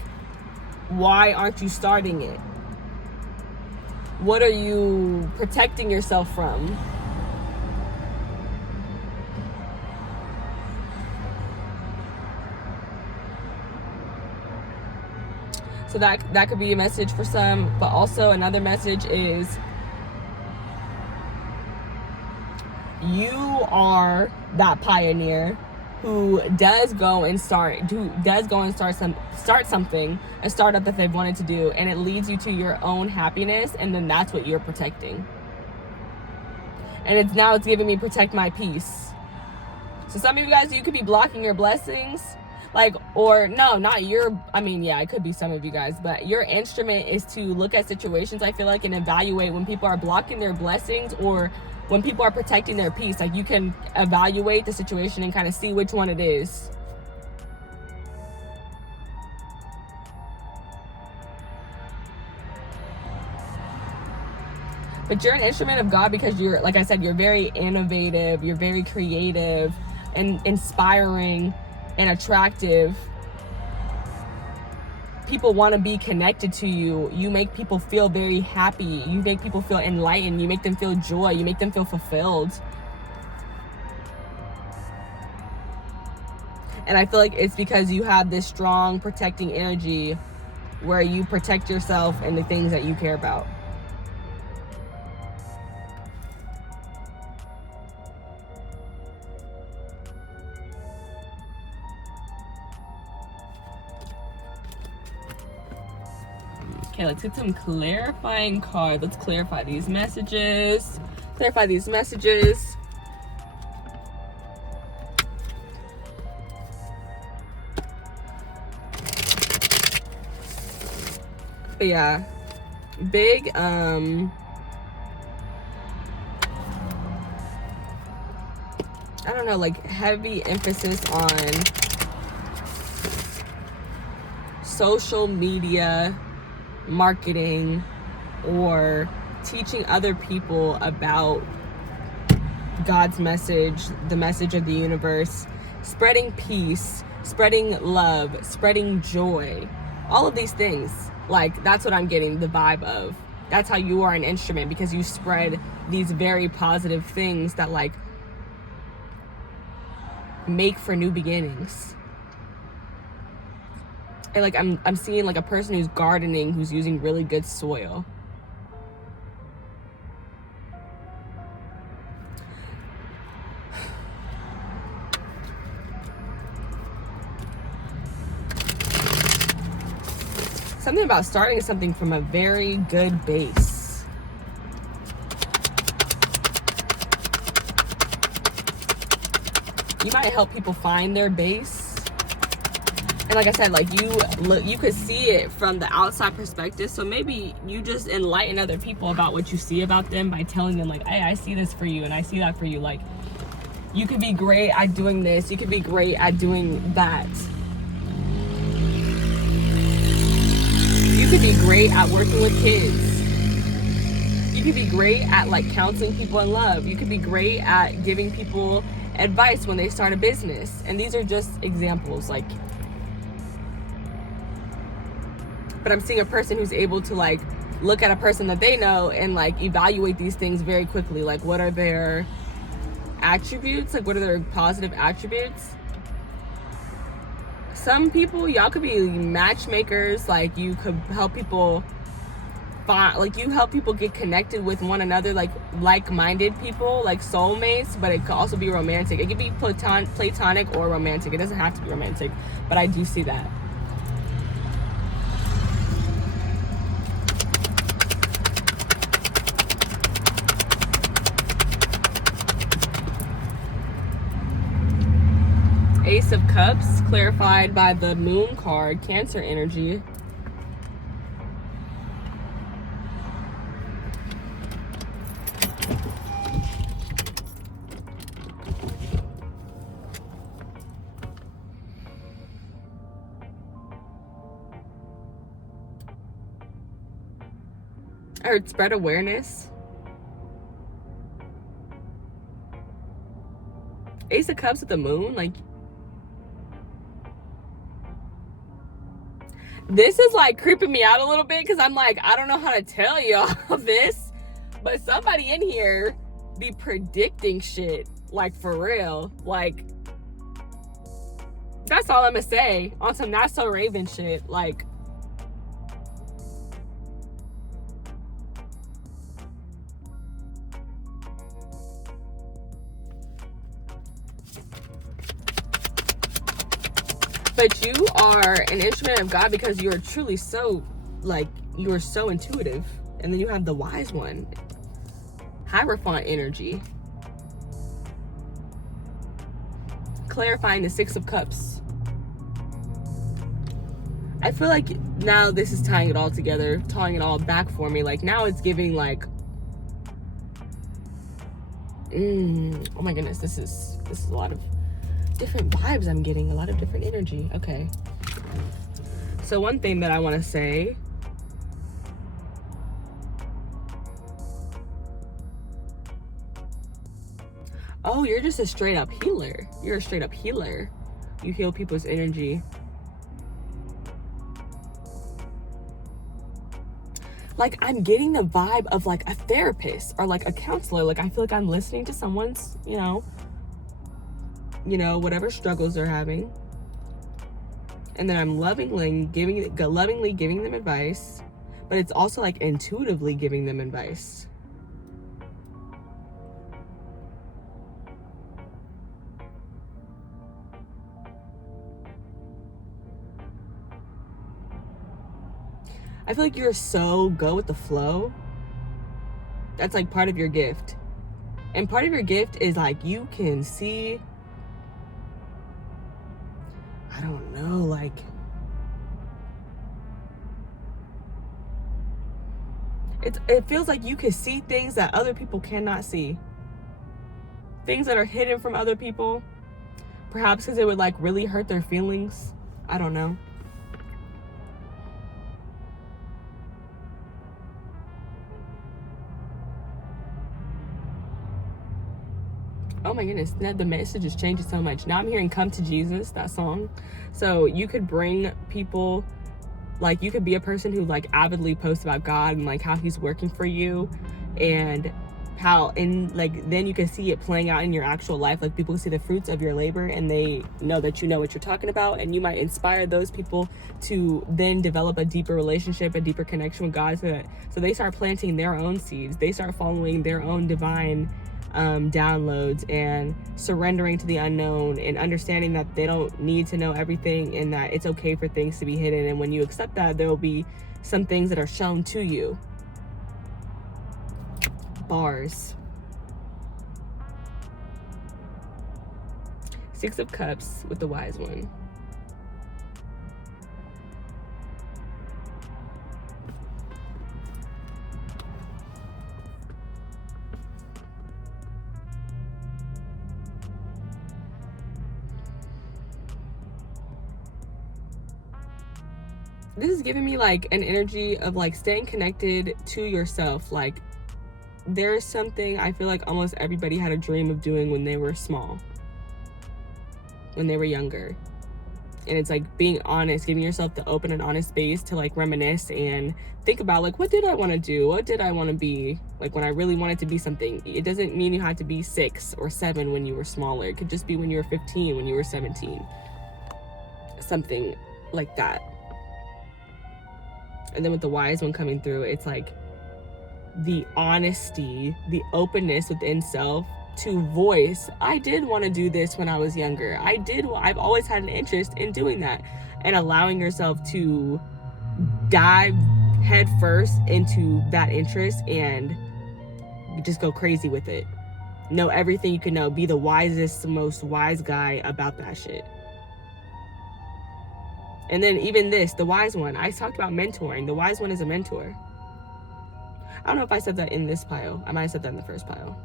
why aren't you starting it? What are you protecting yourself from? So that could be a message for some, but also another message is you are that pioneer who does go and start something, a startup that they've wanted to do, and it leads you to your own happiness, and then that's what you're protecting. And it's giving me protect my peace. So some of you guys, you could be blocking your blessings. Like, or no, not your, I mean, yeah, it could be some of you guys, but your instrument is to look at situations, I feel like, and evaluate when people are blocking their blessings or when people are protecting their peace. Like, you can evaluate the situation and kind of see which one it is. But you're an instrument of God because you're, like I said, you're very innovative, you're very creative and inspiring and attractive. People want to be connected to you. You make people feel very happy. You make people feel enlightened. You make them feel joy. You make them feel fulfilled. And I feel like it's because you have this strong protecting energy where you protect yourself and the things that you care about. Okay, let's get some clarifying cards. Let's clarify these messages. But yeah, big, I don't know, like heavy emphasis on social media marketing or teaching other people about God's message, the message of the universe, spreading peace, spreading love, spreading joy, all of these things. Like, that's what I'm getting the vibe of. That's how you are an instrument, because you spread these very positive things that like make for new beginnings. And like I'm seeing like a person who's gardening, who's using really good soil. Something about starting something from a very good base. You might help people find their base. And like I said, like you could see it from the outside perspective. So maybe you just enlighten other people about what you see about them by telling them like, hey, I see this for you and I see that for you. Like, you could be great at doing this. You could be great at doing that. You could be great at working with kids. You could be great at like counseling people in love. You could be great at giving people advice when they start a business. And these are just examples. Like, but I'm seeing a person who's able to like look at a person that they know and like evaluate these things very quickly. Like, what are their attributes, like what are their positive attributes. Some people, y'all could be matchmakers, like you could help people find, like you help people get connected with one another, like-minded people, like soulmates, but it could also be romantic. It could be platonic or romantic. It doesn't have to be romantic, but I do see that. Ace of Cups, clarified by the Moon card, Cancer energy. I heard spread awareness. Ace of Cups with the Moon, like, this is like creeping me out a little bit because I'm like, I don't know how to tell y'all this, but somebody in here be predicting shit, like for real. Like, that's all I'm gonna say on some Not So Raven shit. Like, but you are an instrument of God because you are truly so, like, you are so intuitive. And then you have the Wise One, Hierophant energy, clarifying the Six of Cups. I feel like now this is tying it all together, tying it all back for me. Like, now it's giving, like, oh my goodness, this is a lot of different vibes I'm getting, a lot of different energy. Okay, so one thing that I want to say, oh, you're just a straight up healer. You're a straight up healer. You heal people's energy. Like, I'm getting the vibe of like a therapist or like a counselor. Like, I feel like I'm listening to someone's, you know, whatever struggles they're having, and then I'm lovingly giving them advice, but it's also like intuitively giving them advice. I feel like you're so go with the flow. That's like part of your gift. And part of your gift is like you can see, I don't know, like, it feels like you can see things that other people cannot see. Things that are hidden from other people. Perhaps because it would like really hurt their feelings. I don't know. Oh my goodness, now the message is changing so much. Now I'm hearing Come to Jesus, that song. So you could bring people, like you could be a person who like avidly posts about God and like how he's working for you, and how, and like then you can see it playing out in your actual life. Like people can see the fruits of your labor and they know that you know what you're talking about, and you might inspire those people to then develop a deeper relationship, a deeper connection with God, so they start planting their own seeds. They start following their own divine downloads and surrendering to the unknown and understanding that they don't need to know everything and that it's okay for things to be hidden. And when you accept that, there will be some things that are shown to you. Bars. Six of Cups with the Wise One. This is giving me like an energy of like staying connected to yourself. Like there's something I feel like almost everybody had a dream of doing when they were small, when they were younger. And it's like being honest, giving yourself the open and honest space to like reminisce and think about like, what did I want to do? What did I want to be? Like when I really wanted to be something. It doesn't mean you have to be 6 or 7 when you were smaller. It could just be when you were 15, when you were 17. Something like that. And then with the wise one coming through, it's like the honesty, the openness within self to voice, I did want to do this when I was younger. I've always had an interest in doing that. And allowing yourself to dive head first into that interest and just go crazy with it. Know everything you can know. Be the wisest, most wise guy about that shit. And then even this, the wise one, I talked about mentoring. The wise one is a mentor. I don't know if I said that in this pile. I might have said that in the first pile.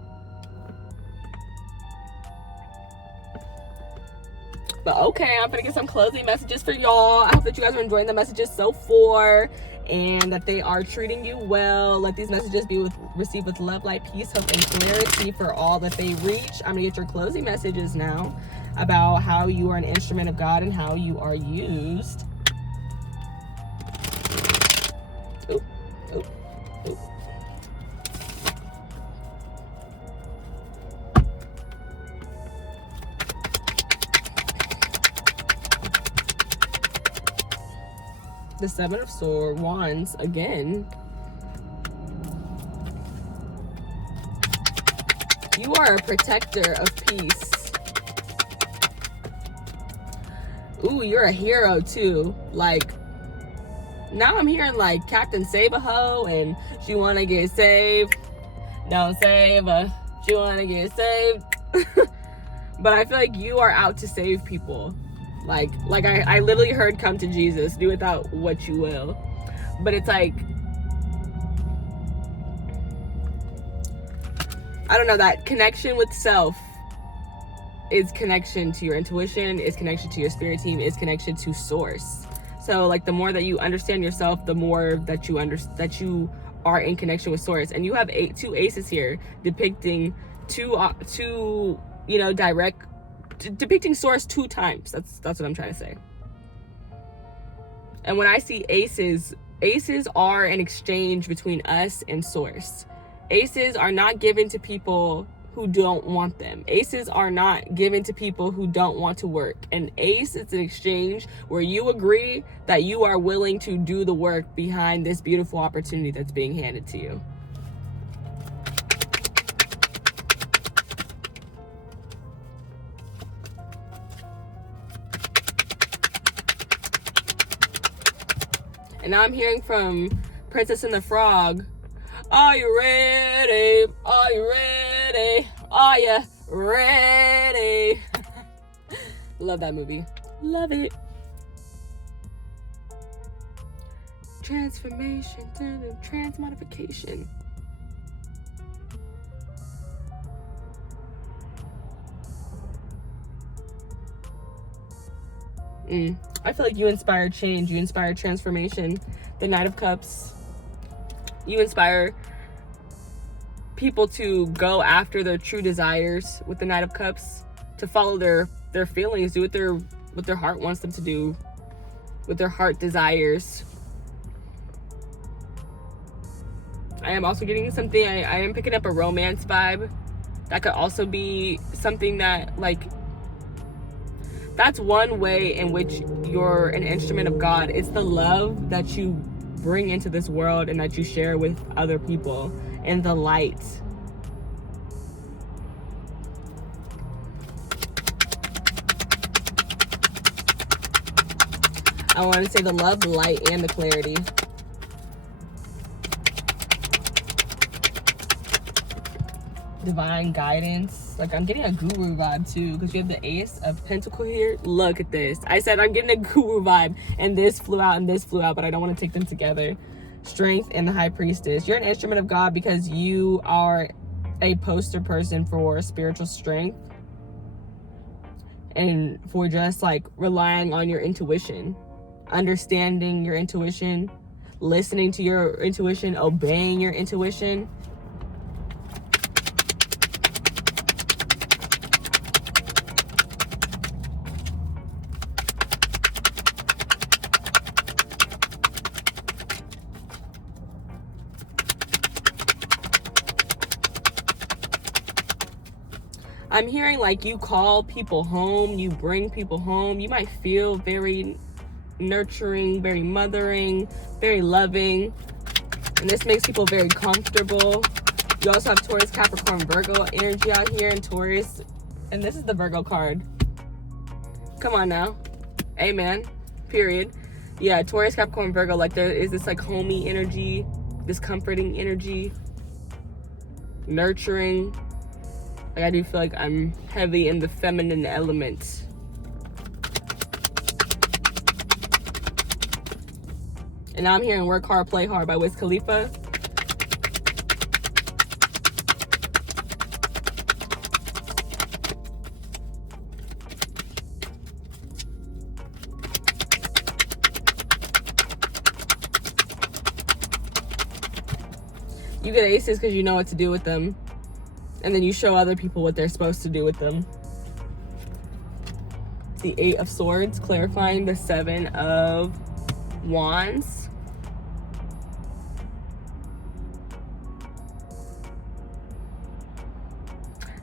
But okay, I'm gonna get some closing messages for y'all. I hope that you guys are enjoying the messages so far and that they are treating you well. Let these messages be received with love, light, peace, hope, and clarity for all that they reach. I'm gonna get your closing messages now about how you are an instrument of God and how you are used. Ooh, ooh, ooh. The 7 of Wands again. You are a protector of peace. Ooh, you're a hero too. Like, now I'm hearing like Captain Save-A-Ho and she wanna get saved. Don't save her, she wanna get saved. But I feel like you are out to save people. Like I literally heard come to Jesus, do without what you will. But it's like, I don't know, that connection with self is connection to your intuition, is connection to your spirit team, is connection to source. So like the more that you understand yourself, the more that you are in connection with source. And you have 2 aces here depicting two direct, depicting source 2 times. That's what I'm trying to say. And when I see aces are an exchange between us and source. Aces are not given to people who don't want them. Aces are not given to people who don't want to work. An ace is an exchange where you agree that you are willing to do the work behind this beautiful opportunity that's being handed to you. And now I'm hearing from Princess and the Frog. Are you ready? Are you ready? Are you ready? Love that movie. Love it. Transformation, transmodification. I feel like you inspire change. You inspire transformation. The Knight of Cups. You inspire people to go after their true desires with the Knight of Cups, to follow their feelings, do what their heart wants them to do, what their heart desires. I am also getting something, I am picking up a romance vibe. That could also be something that, like, that's one way in which you're an instrument of God. It's the love that you bring into this world and that you share with other people, and the light. I want to say the love, the light, and the clarity. Divine guidance. Like, I'm getting a guru vibe too, because you have the Ace of Pentacles here. Look at this. I said I'm getting a guru vibe, and this flew out and this flew out, but I don't want to take them together. Strength and the High Priestess. You're an instrument of God because you are a poster person for spiritual strength and for just like relying on your intuition, understanding your intuition, listening to your intuition, obeying your intuition. I'm hearing like you call people home, you bring people home. You might feel very nurturing, very mothering, very loving. And this makes people very comfortable. You also have Taurus, Capricorn, Virgo energy out here in Taurus. And this is the Virgo card. Come on now. Amen. Period. Yeah, Taurus, Capricorn, Virgo. Like there is this like homey energy, this comforting energy, nurturing. Like I do feel like I'm heavy in the feminine element. And now I'm hearing Work Hard, Play Hard by Wiz Khalifa. You get aces because you know what to do with them. And then you show other people what they're supposed to do with them. The 8 of Swords, clarifying the 7 of Wands.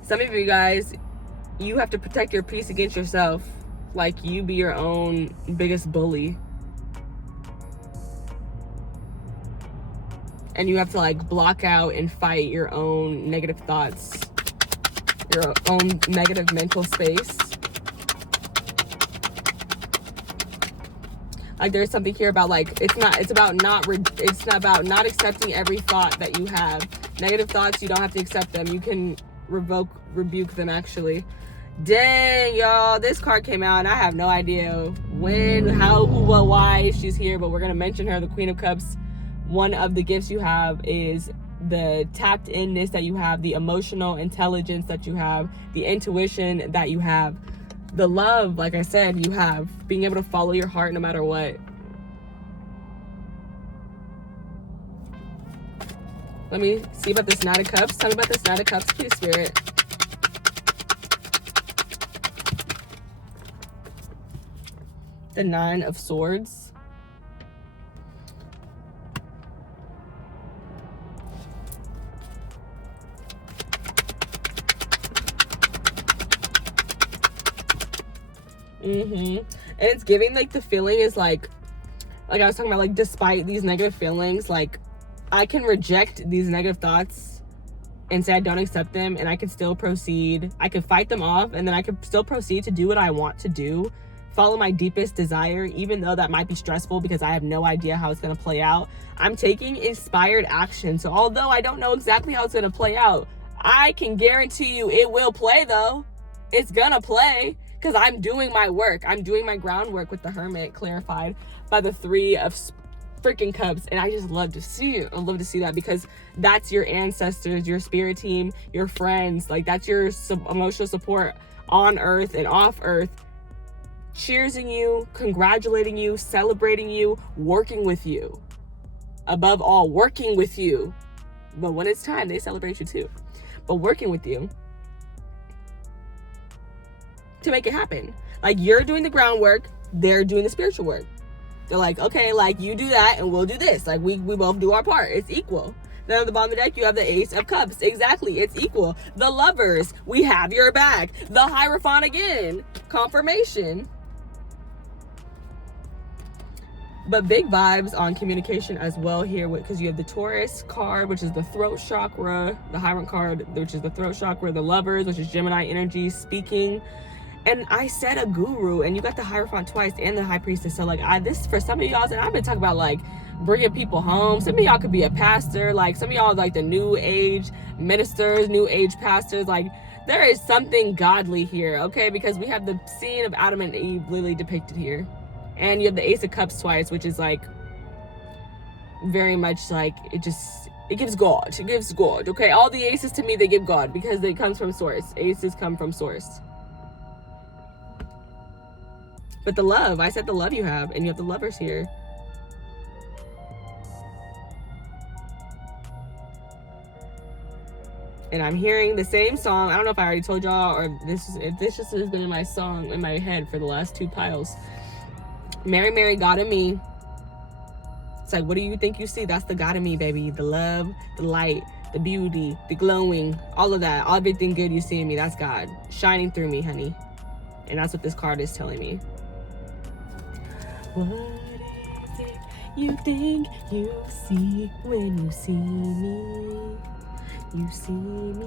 Some of you guys, you have to protect your peace against yourself. Like you be your own biggest bully. And you have to like block out and fight your own negative thoughts, your own negative mental space. Like there's something here about like, it's about not accepting every thought that you have. Negative thoughts, you don't have to accept them. You can rebuke them actually. Dang, y'all, this card came out and I have no idea when, how, who, what, why she's here, but we're gonna mention her, the Queen of Cups. One of the gifts you have is the tapped inness that you have, the emotional intelligence that you have, the intuition that you have, the love, like I said, you have, being able to follow your heart no matter what. Let me see about this Knight of Cups. Tell me about this Knight of Cups, please, Spirit. The 9 of Swords. And it's giving like the feeling is like I was talking about, like despite these negative feelings, like I can reject these negative thoughts and say I don't accept them, and I can still proceed. I can fight them off, and then I can still proceed to do what I want to do, follow my deepest desire, even though that might be stressful because I have no idea how it's going to play out. I'm taking inspired action. So although I don't know exactly how it's going to play out, I can guarantee you it will play though. It's going to play. Because I'm doing my work. I'm doing my groundwork with the Hermit, clarified by the 3 of freaking Cups. And I just love to see it. I love to see that because that's your ancestors, your spirit team, your friends. Like that's your emotional support on Earth and off Earth. Cheersing you, congratulating you, celebrating you, working with you. Above all, working with you. But when it's time, they celebrate you too. But working with you to make it happen. Like you're doing the groundwork, they're doing the spiritual work. They're like, okay, like you do that and we'll do this. Like we both do our part. It's equal. Then at the bottom of the deck, you have the Ace of Cups. Exactly, it's equal. The Lovers, we have your back. The Hierophant again, confirmation. But big vibes on communication as well here, because you have the Taurus card, which is the throat chakra, the Hierophant card, which is the throat chakra, the Lovers, which is Gemini energy, speaking. And I said a guru, and you got the Hierophant twice and the High Priestess. So like this for some of y'all, and I've been talking about like bringing people home. Some of y'all could be a pastor. Like some of y'all like the new age ministers, new age pastors. Like there is something godly here, okay? Because we have the scene of Adam and Eve literally depicted here. And you have the Ace of Cups twice, which is like very much like it gives God. It gives God, okay? All the aces to me, they give God because it comes from source. Aces come from source. But the love, I said the love you have, and you have the Lovers here. And I'm hearing the same song. I don't know if I already told y'all, or if this just has been in my song in my head for the last 2 piles. Mary, Mary, God and Me. It's like, what do you think you see? That's the God in me, baby. The love, the light, the beauty, the glowing, all of that. Everything good you see in me, that's God shining through me, honey. And that's what this card is telling me. What is it you think you see when you see me? You see me.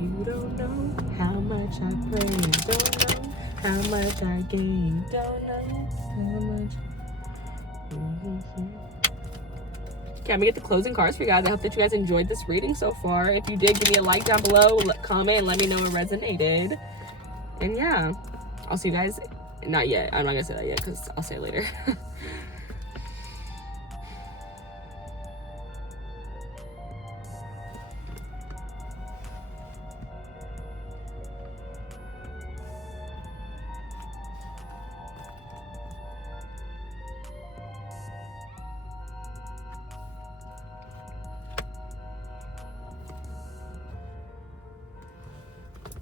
You don't know how much I pray. Don't know how much I gain. Don't know how much. Okay, I'm gonna get the closing cards for you guys. I hope that you guys enjoyed this reading so far. If you did, give me a like down below, comment, and let me know it resonated. And yeah, I'll see you guys. Not yet. I'm not gonna say that yet because I'll say it later.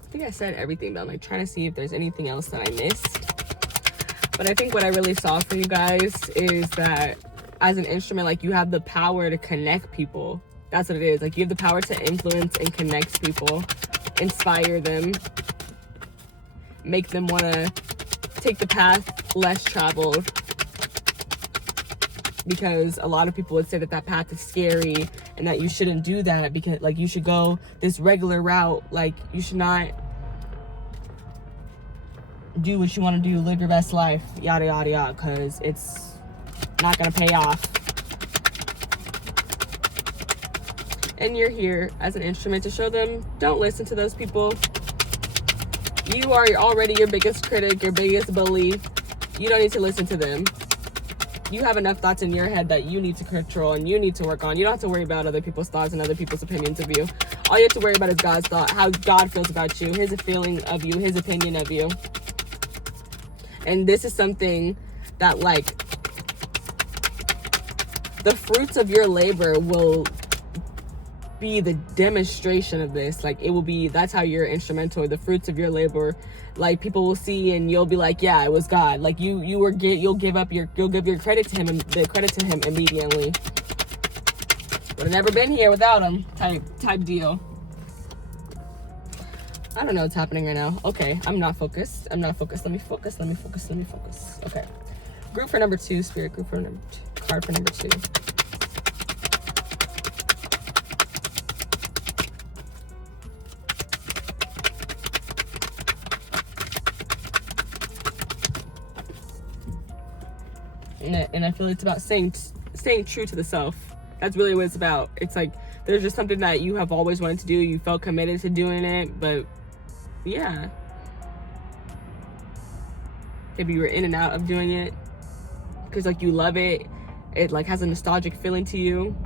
I think I said everything, but I'm like trying to see if there's anything else that I missed. But I think what I really saw for you guys is that as an instrument, like, you have the power to connect people. That's what it is. Like, you have the power to influence and connect people, inspire them, make them want to take the path less traveled. Because a lot of people would say that that path is scary and that you shouldn't do that, because, like, you should go this regular route. Like, you should not do what you want to do, live your best life, yada, yada, yada, because it's not going to pay off. And you're here as an instrument to show them, don't listen to those people. You are already your biggest critic, your biggest bully. You don't need to listen to them. You have enough thoughts in your head that you need to control and you need to work on. You don't have to worry about other people's thoughts and other people's opinions of you. All you have to worry about is God's thought, how God feels about you, his feeling of you, his opinion of you. And this is something that, like, the fruits of your labor will be the demonstration of this. Like, it will be, that's how you're instrumental. The fruits of your labor, like, people will see and you'll be like, yeah, it was God. Like, you'll give your credit to him, and the credit to him immediately. Would have never been here without him, type deal. I don't know what's happening right now. Okay, I'm not focused. Let me focus. Okay. Group for number 2, Spirit. Group for number 2. Card for number 2. And I feel it's about staying true to the self. That's really what it's about. It's like, there's just something that you have always wanted to do. You felt committed to doing it, but yeah. Maybe you were in and out of doing it because, like, you love it. It, like, has a nostalgic feeling to you.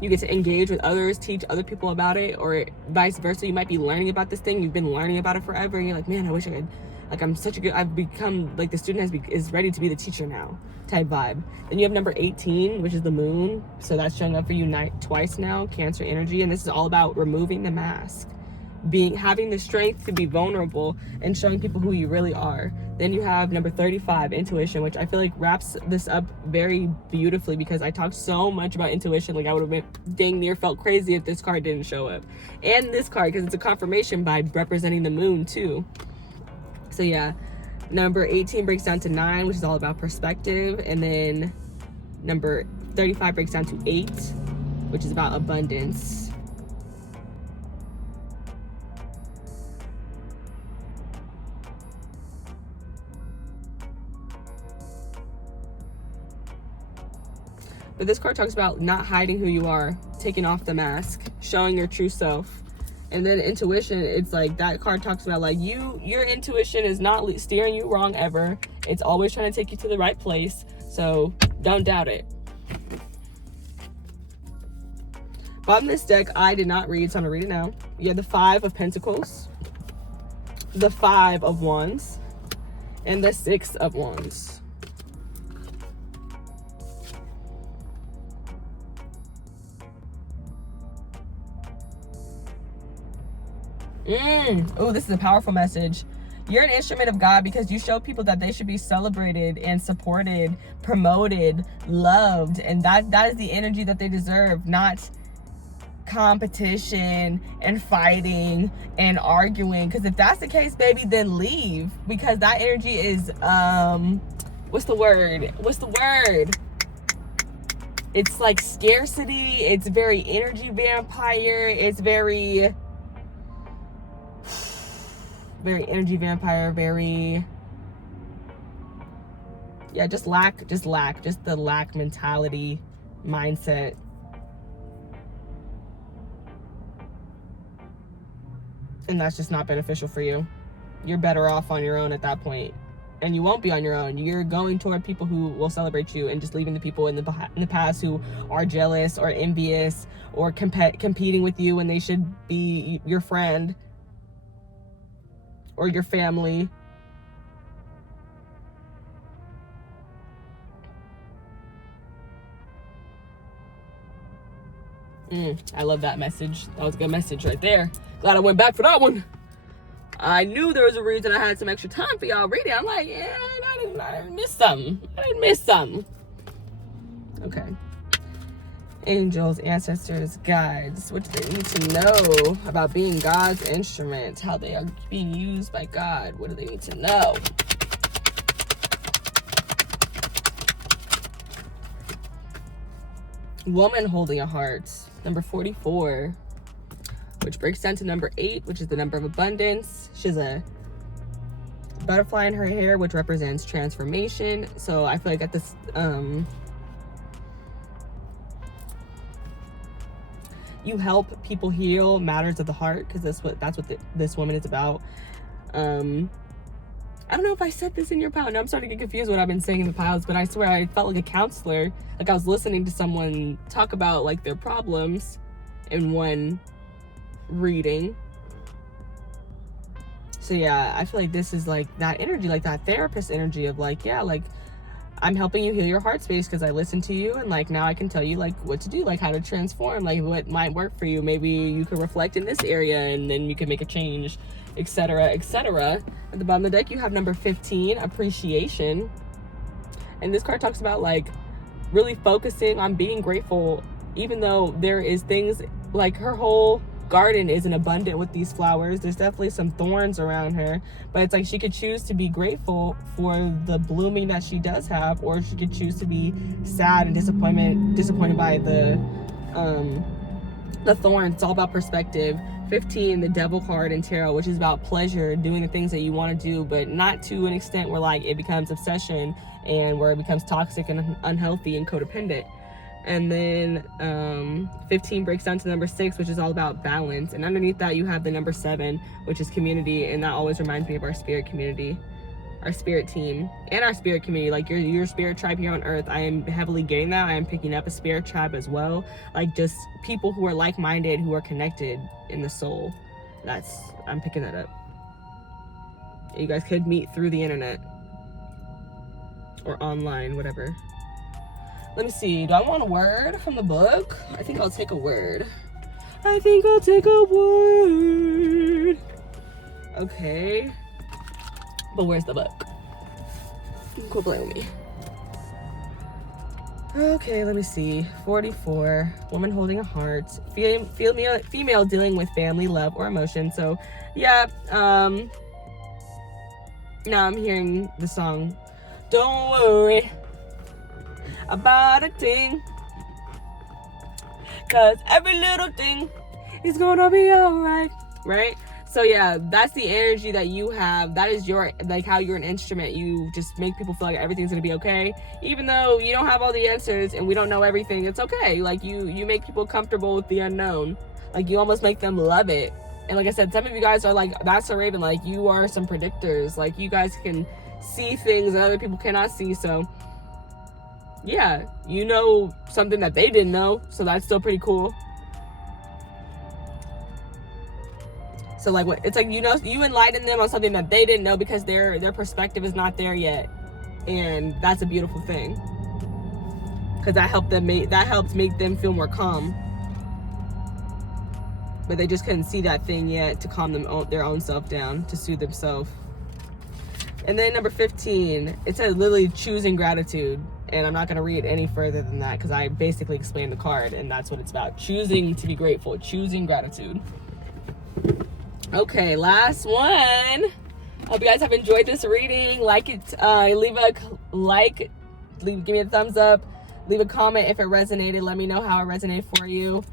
You get to engage with others, teach other people about it, or vice versa. You might be learning about this thing. You've been learning about it forever, and you're like, man, I wish I could. Like, I've become, like, the student is ready to be the teacher now, type vibe. Then you have number 18, which is the moon. So that's showing up for you twice now, Cancer energy. And this is all about removing the mask, having the strength to be vulnerable and showing people who you really are. Then you have number 35, intuition, which I feel like wraps this up very beautifully, because I talked so much about intuition. Like, I would have been dang near felt crazy if this card didn't show up. And this card, because it's a confirmation by representing the moon too. So yeah, number 18 breaks down to 9, which is all about perspective. And then number 35 breaks down to 8, which is about abundance. But this card talks about not hiding who you are, taking off the mask, showing your true self. And then intuition, it's like, that card talks about, like, your intuition is not steering you wrong ever. It's always trying to take you to the right place. So don't doubt it. Bottom of this deck, I did not read, so I'm gonna read it now. You have the 5 of Pentacles, the 5 of Wands, and the 6 of Wands. Oh, this is a powerful message. You're an instrument of God because you show people that they should be celebrated and supported, promoted, loved, and that is the energy that they deserve, not competition and fighting and arguing. Because if that's the case, baby, then leave, because that energy is what's the word? It's like scarcity. It's very energy vampire. It's very energy vampire, just the lack mentality, mindset. And that's just not beneficial for you. You're better off on your own at that point. And you won't be on your own. You're going toward people who will celebrate you, and just leaving the people in the past who are jealous or envious or competing with you when they should be your friend or your family. I love that message. That was a good message right there. Glad I went back for that one. I knew there was a reason I had some extra time for y'all reading. I'm like, yeah, I didn't miss something. Okay. Angels, ancestors, guides. What do they need to know about being God's instrument? How they are being used by God. What do they need to know? Woman holding a heart. Number 44. Which breaks down to number 8, which is the number of abundance. She has a butterfly in her hair, which represents transformation. So I feel like at this... you help people heal matters of the heart, because that's what this woman is about. I don't know if I said this in your pile. Now I'm starting to get confused what I've been saying in the piles, but I swear I felt like a counselor. Like I was listening to someone talk about like their problems in one reading. So yeah, I feel like this is like that energy, like that therapist energy of like, yeah, like I'm helping you heal your heart space because I listened to you, and like now I can tell you like what to do, like how to transform, like what might work for you. Maybe you could reflect in this area and then you can make a change, etc., etc. At the bottom of the deck you have number 15, appreciation. And this card talks about like really focusing on being grateful, even though there is things like her whole garden isn't abundant with these flowers. There's definitely some thorns around her, but it's like she could choose to be grateful for the blooming that she does have, or she could choose to be sad and disappointed by the thorns. It's all about perspective. 15, the devil card in tarot, which is about pleasure, doing the things that you want to do, but not to an extent where like it becomes obsession and where it becomes toxic and unhealthy and codependent. And then 15 breaks down to number 6, which is all about balance. And underneath that, you have the number 7, which is community. And that always reminds me of our spirit community, our spirit team, and our spirit community. Like your spirit tribe here on earth. I am heavily getting that. I am picking up a spirit tribe as well. Like just people who are like-minded, who are connected in the soul. I'm picking that up. You guys could meet through the internet or online, whatever. Let me see. Do I want a word from the book? I think I'll take a word. Okay. But where's the book? Quit playing with me. Okay, let me see. 44. Woman holding a heart. Female dealing with family, love, or emotion. So, yeah. Now I'm hearing the song. Don't worry about a thing, 'cause every little thing is gonna be alright, right? So yeah, that's the energy that you have. That is your, like how you're an instrument. You just make people feel like everything's gonna be okay, even though you don't have all the answers and we don't know everything. It's okay. Like you make people comfortable with the unknown. Like you almost make them love it. And like I said, some of you guys are like, that's a Raven. Like you are some predictors. Like you guys can see things that other people cannot see. So yeah, you know something that they didn't know, so that's still pretty cool. So like what it's like, you know, you enlighten them on something that they didn't know because their perspective is not there yet, and that's a beautiful thing, because that helps make them feel more calm, but they just couldn't see that thing yet to calm their own self down, to soothe themselves. And then number 15, it says literally choosing gratitude. And I'm not going to read any further than that because I basically explained the card, and that's what it's about. Choosing to be grateful, choosing gratitude. Okay, last one. Hope you guys have enjoyed this reading. Like it, give me a thumbs up, leave a comment if it resonated. Let me know how it resonated for you.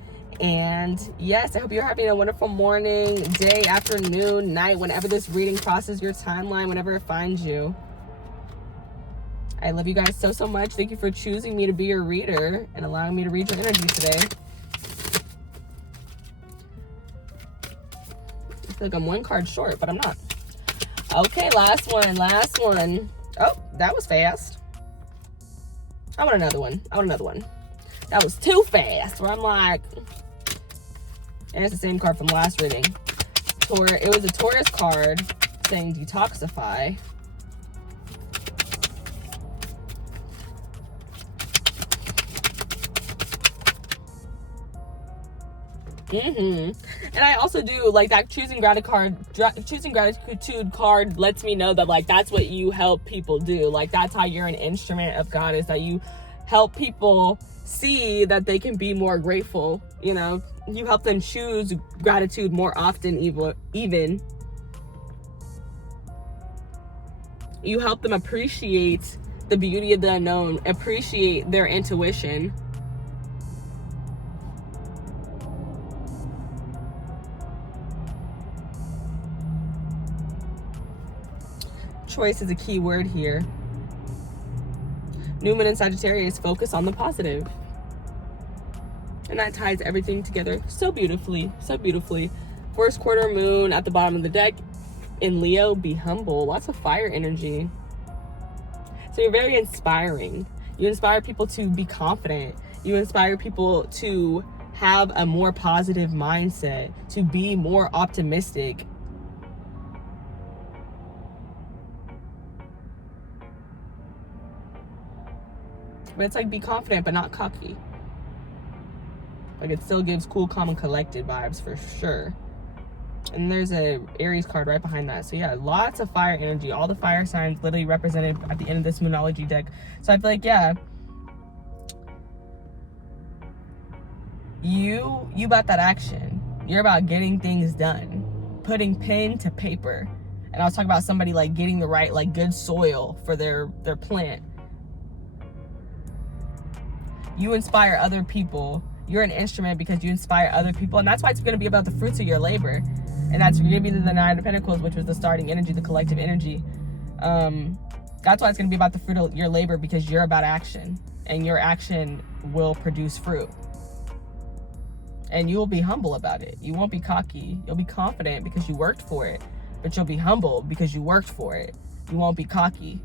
And yes, I hope you're having a wonderful morning, day, afternoon, night, whenever this reading crosses your timeline, whenever it finds you. I love you guys so much. Thank you for choosing me to be your reader and allowing me to read your energy today. I feel like I'm one card short, but I'm not. Okay, last one. Oh, that was fast. I want another one. That was too fast, where I'm like, and it's the same card from last reading. It was a Taurus card saying detoxify. And I also do like that choosing gratitude card lets me know that like that's what you help people do. Like that's how you're an instrument of God, is that you help people see that they can be more grateful. You know, you help them choose gratitude more often. Even you help them appreciate the beauty of the unknown, appreciate their intuition. Choice is a key word here. New Moon in Sagittarius, focus on the positive. And that ties everything together so beautifully, so beautifully. First quarter moon at the bottom of the deck. In Leo, be humble. Lots of fire energy. So you're very inspiring. You inspire people to be confident. You inspire people to have a more positive mindset, to be more optimistic. But it's like be confident but not cocky. Like it still gives cool, calm, and collected vibes for sure. And there's a Aries card right behind that. So yeah, lots of fire energy. All the fire signs literally represented at the end of this Moonology deck. So I feel like, yeah, you about that action. You're about getting things done, putting pen to paper. And I was talking about somebody like getting the right, like good soil for their plant. You inspire other people. You're an instrument because you inspire other people. And that's why it's going to be about the fruits of your labor. And that's going to be the Nine of Pentacles, which was the starting energy, the collective energy. That's why it's going to be about the fruit of your labor, because you're about action. And your action will produce fruit. And you will be humble about it. You won't be cocky. You'll be confident because you worked for it. But you'll be humble because you worked for it. You won't be cocky.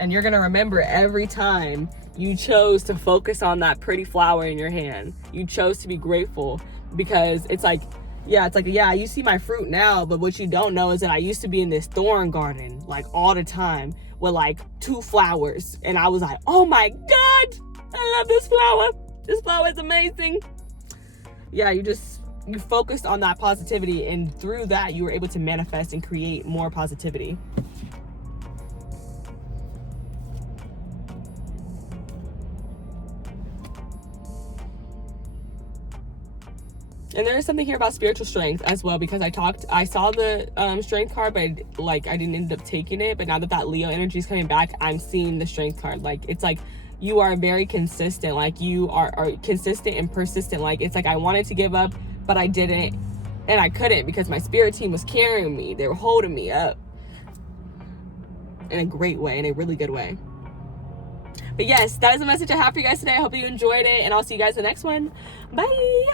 And you're going to remember every time you chose to focus on that pretty flower in your hand. You chose to be grateful, because it's like, yeah, you see my fruit now, but what you don't know is that I used to be in this thorn garden, like all the time, with like 2 flowers. And I was like, oh my God, I love this flower. This flower is amazing. Yeah, you focused on that positivity, and through that, you were able to manifest and create more positivity. And there is something here about spiritual strength as well, because I saw the strength card, but I didn't end up taking it. But now that Leo energy is coming back, I'm seeing the strength card. Like, it's like you are very consistent. Like, you are consistent and persistent. Like, it's like I wanted to give up, but I didn't. And I couldn't, because my spirit team was carrying me. They were holding me up in a great way, in a really good way. But yes, that is the message I have for you guys today. I hope you enjoyed it, and I'll see you guys in the next one. Bye.